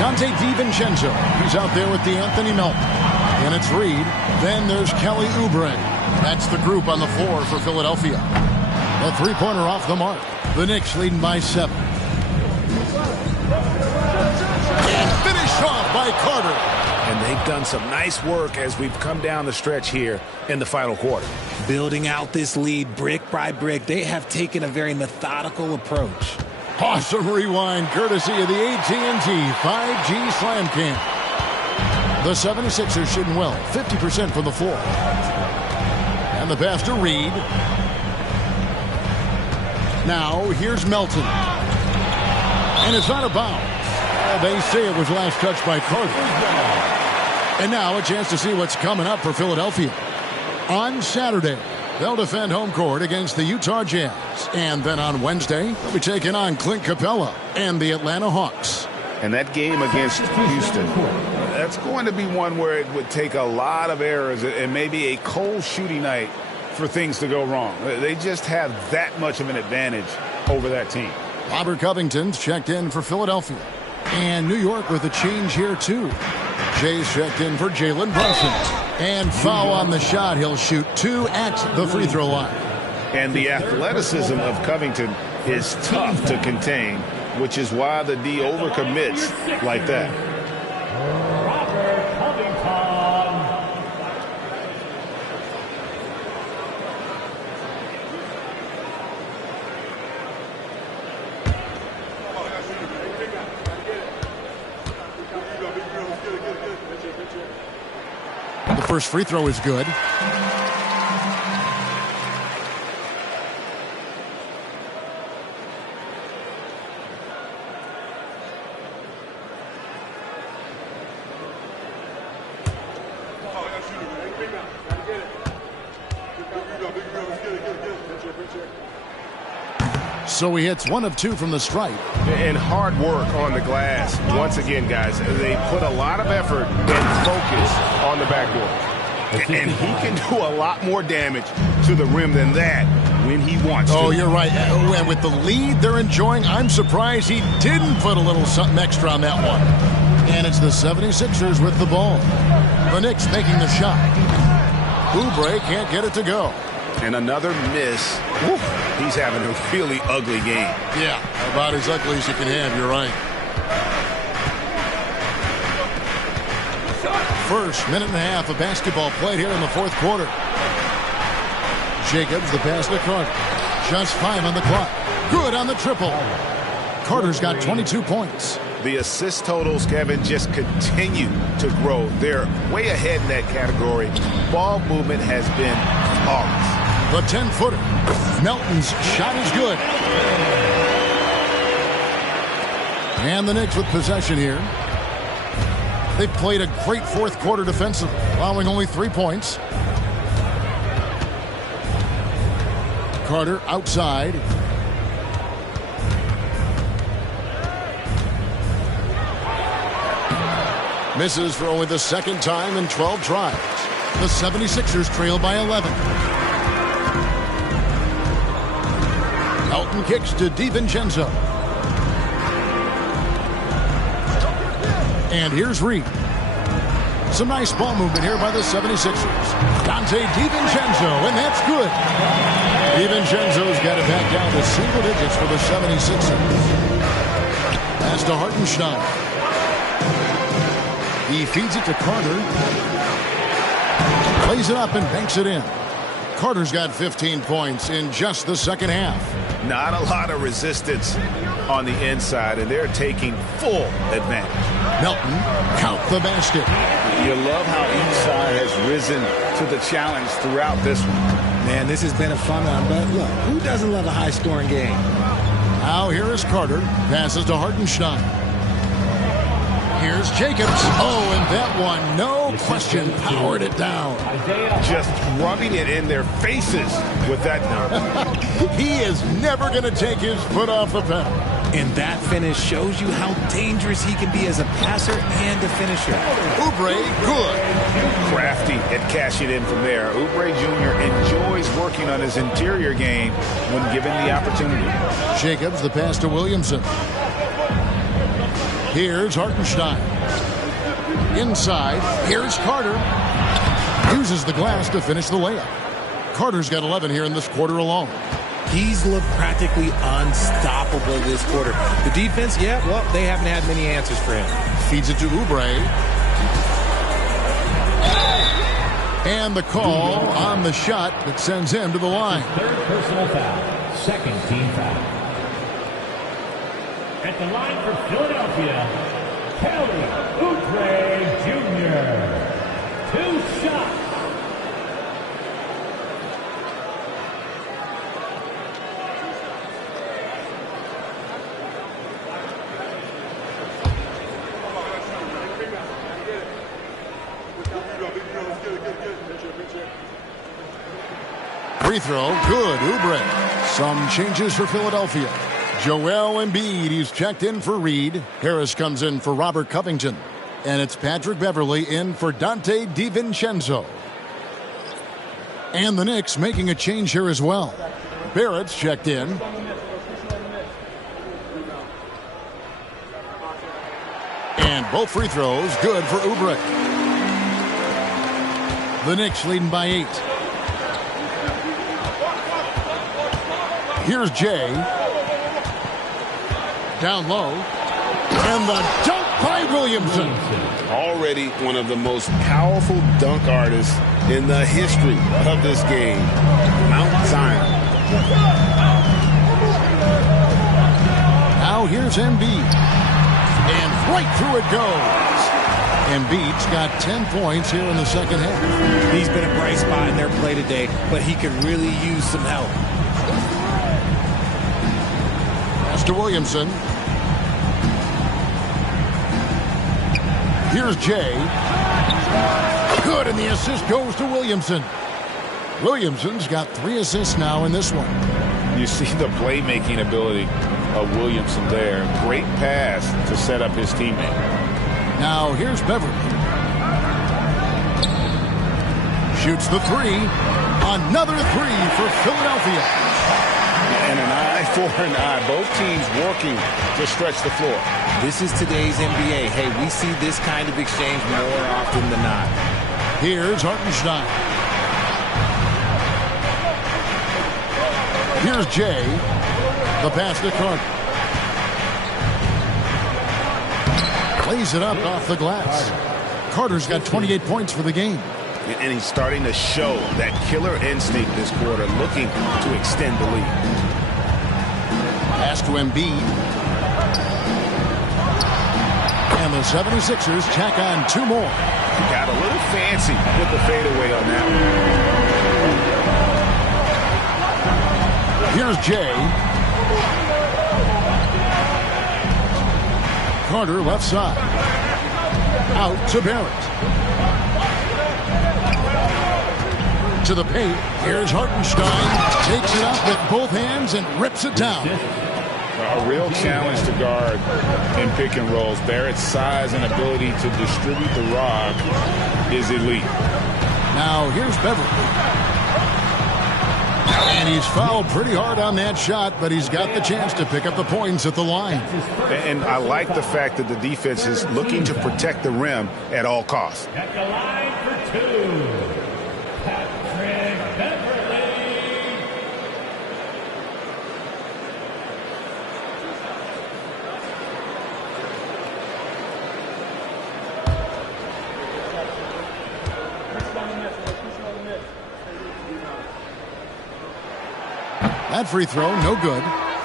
Dante DiVincenzo, he's out there with D'Anthony Melton. And it's Reed. Then there's Kelly Oubre. That's the group on the floor for Philadelphia. A three-pointer off the mark. The Knicks leading by 7. And finished off by Carter. And they've done some nice work as we've come down the stretch here in the final quarter. Building out this lead brick by brick, they have taken a very methodical approach. Awesome rewind courtesy of the AT&T 5G Slam Cam. The 76ers shooting well, 50% from the floor. And the pass to Reed. Now here's Melton. And it's out of bounds. They say it was last touched by Carter. And now a chance to see what's coming up for Philadelphia. On Saturday, they'll defend home court against the Utah Jazz. And then on Wednesday, they'll be taking on Clint Capella and the Atlanta Hawks. And that game against Houston, that's going to be one where it would take a lot of errors and maybe a cold shooting night for things to go wrong. They just have that much of an advantage over that team. Robert Covington's checked in for Philadelphia. And New York with a change here, too. Jay's checked in for Jalen Brunson. And foul on the shot. He'll shoot 2 at the free throw line. And the athleticism of Covington is tough to contain, which is why the D overcommits like that. Robert Covington. The first free throw is good. So he hits 1 of 2 from the stripe. And hard work on the glass. Once again, guys, they put a lot of effort and focus on the backboard. And he can do a lot more damage to the rim than that when he wants to. Oh, you're right. And with the lead they're enjoying, I'm surprised he didn't put a little something extra on that one. And it's the 76ers with the ball. The Knicks taking the shot. Oubre can't get it to go. And another miss. Woo, he's having a really ugly game. Yeah, about as ugly as you can have, you're right. First minute and a half of basketball played here in the fourth quarter. Jacobs, the pass to Carter. Just 5 on the clock. Good on the triple. Carter's got 22 points. The assist totals, Kevin, just continue to grow. They're way ahead in that category. Ball movement has been flawless. The 10-footer. Melton's shot is good. And the Knicks with possession here. They've played a great fourth quarter defensively, allowing only 3 points. Carter outside. Misses for only the second time in 12 tries. The 76ers trail by 11. Melton kicks to DiVincenzo. And here's Reed. Some nice ball movement here by the 76ers. Dante DiVincenzo, and that's good. DiVincenzo's got it back down to single digits for the 76ers. Pass to Hartenstein. He feeds it to Carter. Plays it up and banks it in. Carter's got 15 points in just the second half. Not a lot of resistance on the inside, and they're taking full advantage. Melton, count the basket. You love how each side has risen to the challenge throughout this one. Man, this has been a fun one, but look, who doesn't love a high-scoring game? Now here is Carter. Passes to Hartenstein. Here's Jacobs. Oh, and that one, no question, powered it down. Just rubbing it in their faces with that dunk. He is never going to take his foot off the pedal. And that finish shows you how dangerous he can be as a passer and a finisher. Oubre, good. Crafty at cashing in from there. Oubre Jr. enjoys working on his interior game when given the opportunity. Jacobs, the pass to Williamson. Here's Hartenstein. Inside, here's Carter. Uses the glass to finish the layup. Carter's got 11 here in this quarter alone. He's looked practically unstoppable this quarter. The defense, yeah, well, they haven't had many answers for him. Feeds it to Oubre. And the call on the shot that sends him to the line. Third personal foul. Second team foul. At the line for Philadelphia, Kelly Oubre Jr. 2 shots. Free throw, good, Oubre. Some changes for Philadelphia. Joel Embiid, he's checked in for Reed. Harris comes in for Robert Covington. And it's Patrick Beverley in for Dante DiVincenzo. And the Knicks making a change here as well. Barrett's checked in. And both free throws, good for Oubre. The Knicks leading by 8. Here's Jay. Down low. And the dunk by Williamson. Already one of the most powerful dunk artists in the history of this game. Mount Zion. Now here's Embiid. And right through it goes. Embiid's got 10 points here in the second half. He's been a bright spot in their play today, but he could really use some help. Pass to Williamson. Here's Jay. Good, and the assist goes to Williamson. Williamson's got 3 assists now in this one. You see the playmaking ability of Williamson there. Great pass to set up his teammate. Now here's Beverly. Shoots the 3. Another 3 for Philadelphia. And an eye for an eye. Both teams working to stretch the floor. This is today's NBA. Hey, we see this kind of exchange more often than not. Here's Hartenstein. Here's Jay. The pass to Carter. Plays it up off the glass. Carter's got 28 points for the game. And he's starting to show that killer instinct this quarter, looking to extend the lead. Pass to Embiid. And the 76ers tack on 2 more. Got a little fancy with the fadeaway on that one. Here's Jay. Carter left side. Out to Barrett. To the paint. Here's Hartenstein. Takes it up with both hands and rips it down. A real challenge to guard in pick and rolls. Barrett's size and ability to distribute the rock is elite. Now here's Beverly. And he's fouled pretty hard on that shot, but he's got the chance to pick up the points at the line. And I like the fact that the defense is looking to protect the rim at all costs. At the line for 2, Patrick Beverley. That free throw, no good.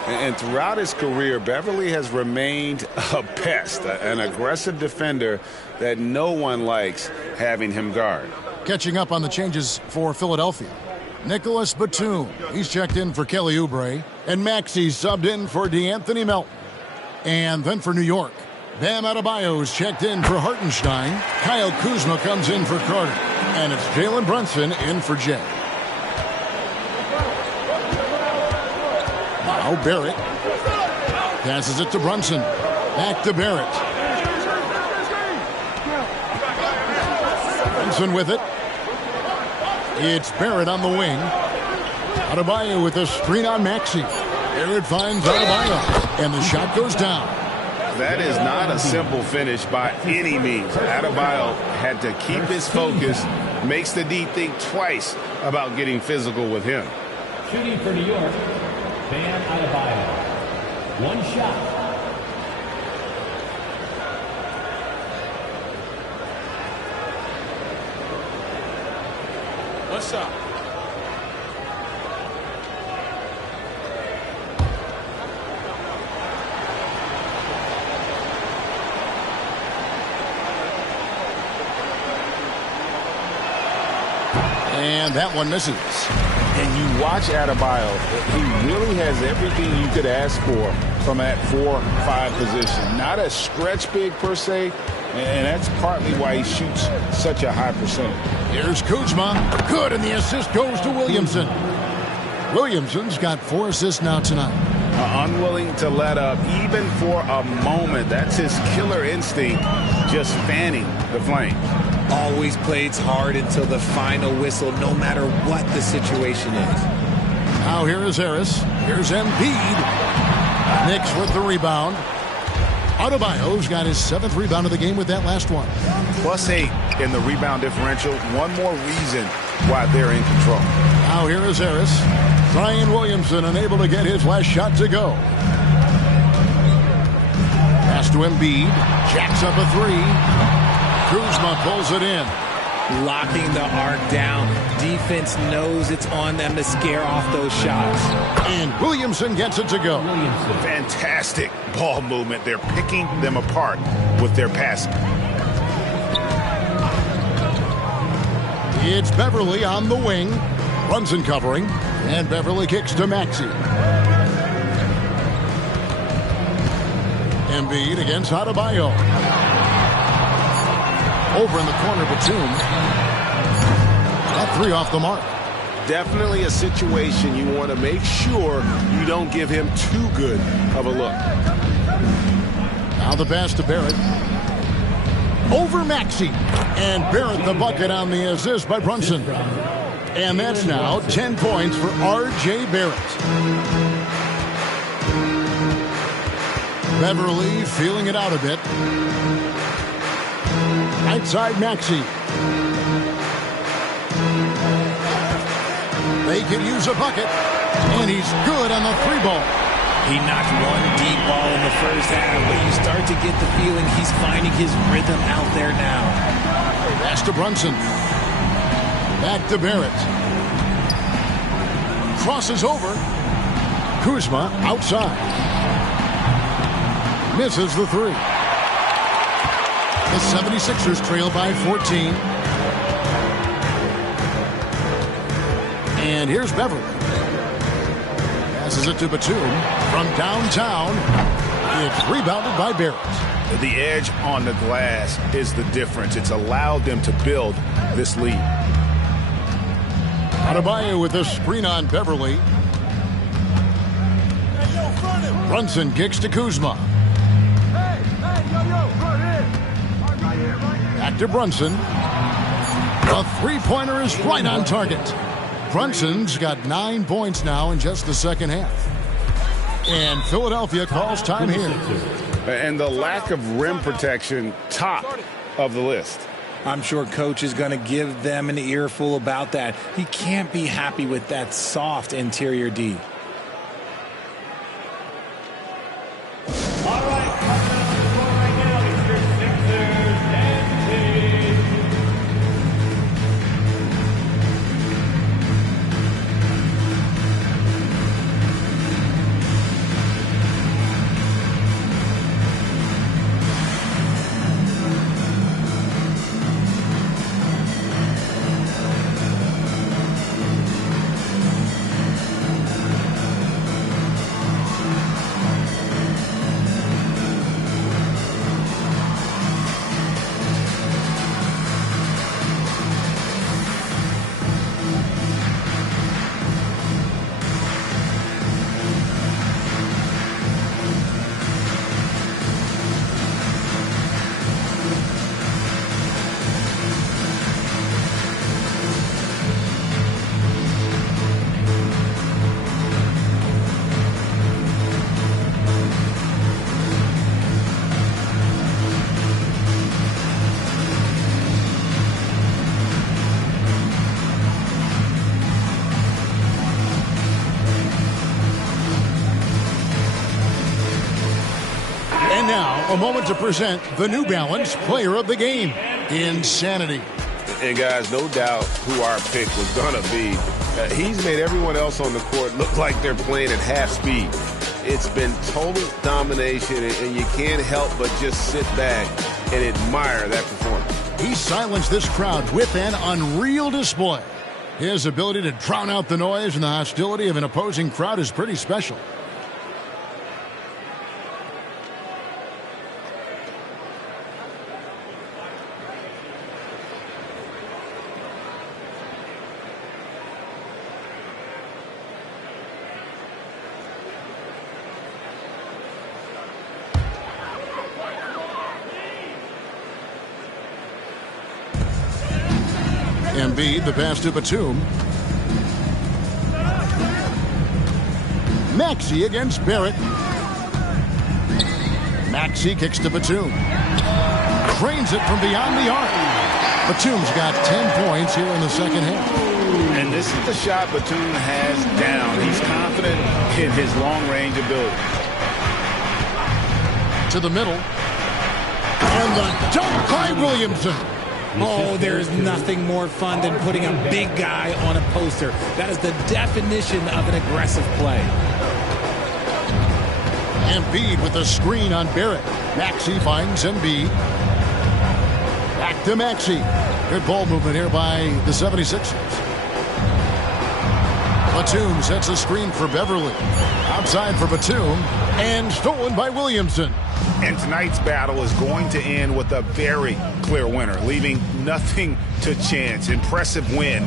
And throughout his career, Beverley has remained a pest, an aggressive defender that no one likes having him guard. Catching up on the changes for Philadelphia. Nicholas Batum, he's checked in for Kelly Oubre. And Maxey subbed in for DeAnthony Melton. And then for New York, Bam Adebayo's checked in for Hartenstein. Kyle Kuzma comes in for Carter. And it's Jalen Brunson in for Jay. Now Barrett passes it to Brunson. Back to Barrett. Brunson with it. It's Barrett on the wing. Adebayo with a screen on Maxey. Barrett finds Adebayo. And the shot goes down. That is not a simple finish by any means. Adebayo had to keep his focus, makes the D think twice about getting physical with him. Shooting for New York, Bam Adebayo. One shot. What's up? And that one misses. And you watch Adebayo, he really has everything you could ask for from that 4-5 position. Not a stretch big per se, and that's partly why he shoots such a high percentage. Here's Kuzma. Good, and the assist goes to Williamson. Williamson's got 4 assists now tonight. Unwilling to let up even for a moment. That's his killer instinct, just fanning the flame. Always plays hard until the final whistle, no matter what the situation is. Now here is Harris. Here's Embiid. Knicks with the rebound. Adebayo's got his 7th rebound of the game with that last one. +8 in the rebound differential. One more reason why they're in control. Now here is Harris. Zion Williamson unable to get his last shot to go. Pass to Embiid. Jacks up a 3. Kuzma pulls it in. Locking the arc down. Defense knows it's on them to scare off those shots. And Williamson gets it to go. Fantastic ball movement. They're picking them apart with their passing. It's Beverly on the wing. Brunson covering. And Beverly kicks to Maxey. Embiid against Adebayo. Over in the corner, Batum. That 3 off the mark. Definitely a situation you want to make sure you don't give him too good of a look. Now the pass to Barrett. Over Maxey. And Barrett the bucket on the assist by Brunson. And that's now 10 points for R.J. Barrett. Beverly feeling it out a bit. Right side Maxey. They can use a bucket. And he's good on the 3-ball. He knocked one deep ball in the first half, but you start to get the feeling he's finding his rhythm out there now. Pass to Brunson. Back to Barrett. Crosses over. Kuzma outside. Misses the 3. The 76ers trail by 14. And here's Beverly. Passes it to Batum from downtown. It's rebounded by Barrett. The edge on the glass is the difference. It's allowed them to build this lead. Adebayo with a screen on Beverly. Brunson kicks to Kuzma. Back to Brunson. The 3-pointer is right on target. Brunson's got 9 points now in just the second half. And Philadelphia calls time here. And the lack of rim protection, top of the list. I'm sure coach is going to give them an earful about that. He can't be happy with that soft interior D. now, a moment to present the New Balance Player of the Game, Insanity. And guys, no doubt who our pick was going to be. He's made everyone else on the court look like they're playing at half speed. It's been total domination, and you can't help but just sit back and admire that performance. He silenced this crowd with an unreal display. His ability to drown out the noise and the hostility of an opposing crowd is pretty special. Embiid, the pass to Batum. Maxey against Barrett. Maxey kicks to Batum. Drains it from beyond the arc. Batum's got 10 points here in the second half. And this is the shot Batum has down. He's confident in his long-range ability. To the middle. And the dunk by Williamson. Oh, there's nothing more fun than putting a big guy on a poster. That is the definition of an aggressive play. Embiid with a screen on Barrett. Maxey finds Embiid. Back to Maxey. Good ball movement here by the 76ers. Batum sets a screen for Beverly. Outside for Batum. And stolen by Williamson. And tonight's battle is going to end with a very clear winner, leaving nothing to chance. Impressive win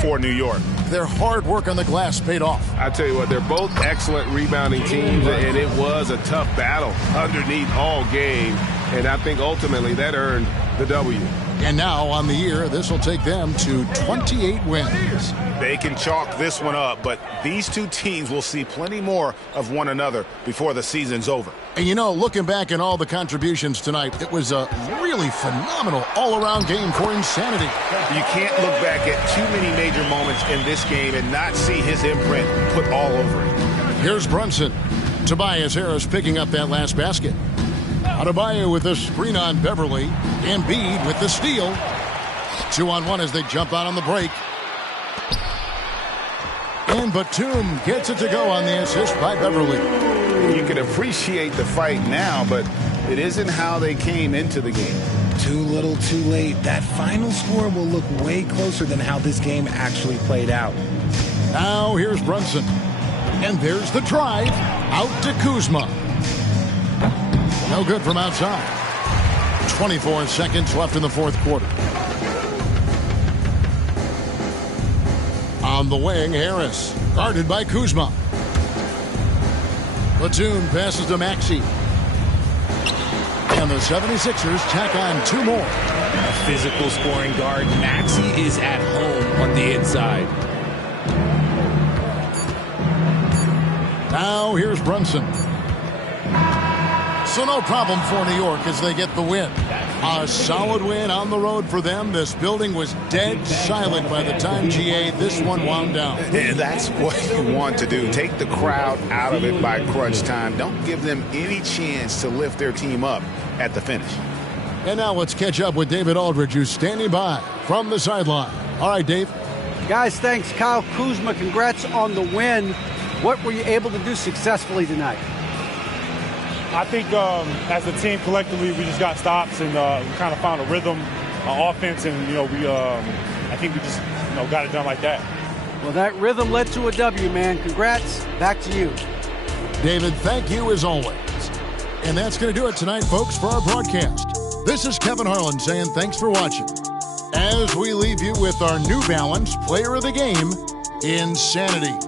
for New York. Their hard work on the glass paid off. I tell you what, they're both excellent rebounding teams, and it was a tough battle underneath all game. And I think ultimately that earned the W. And now on the year, this will take them to 28 wins. They can chalk this one up, but these two teams will see plenty more of one another before the season's over. And you know, looking back at all the contributions tonight, it was a really phenomenal all-around game for Insanity. You can't look back at too many major moments in this game and not see his imprint put all over it. Here's Brunson. Tobias Harris picking up that last basket. Adebayo with the screen on Beverly. Embiid with the steal. 2-on-1 as they jump out on the break. And Batum gets it to go on the assist by Beverly. You can appreciate the fight now, but it isn't how they came into the game. Too little, too late. That final score will look way closer than how this game actually played out. Now here's Brunson. And there's the drive. Out to Kuzma. No good from outside. 24 seconds left in the fourth quarter. On the wing, Harris. Guarded by Kuzma. Batum passes to Maxey. And the 76ers tack on two more. A physical scoring guard. Maxey is at home on the inside. Now here's Brunson. So no problem for New York as they get the win. A solid win on the road for them. This building was dead silent by the time, GA, this one wound down. And that's what you want to do. Take the crowd out of it by crunch time. Don't give them any chance to lift their team up at the finish. And now let's catch up with David Aldridge, who's standing by from the sideline. All right, Dave. Guys, thanks. Kyle Kuzma, congrats on the win. What were you able to do successfully tonight? I think as a team collectively, we just got stops and we kind of found a rhythm on offense, and I think we just got it done like that. Well, that rhythm led to a W, man. Congrats. Back to you. David, thank you as always. And that's going to do it tonight, folks, for our broadcast. This is Kevin Harlan saying thanks for watching. As we leave you with our New Balance Player of the Game, Insanity.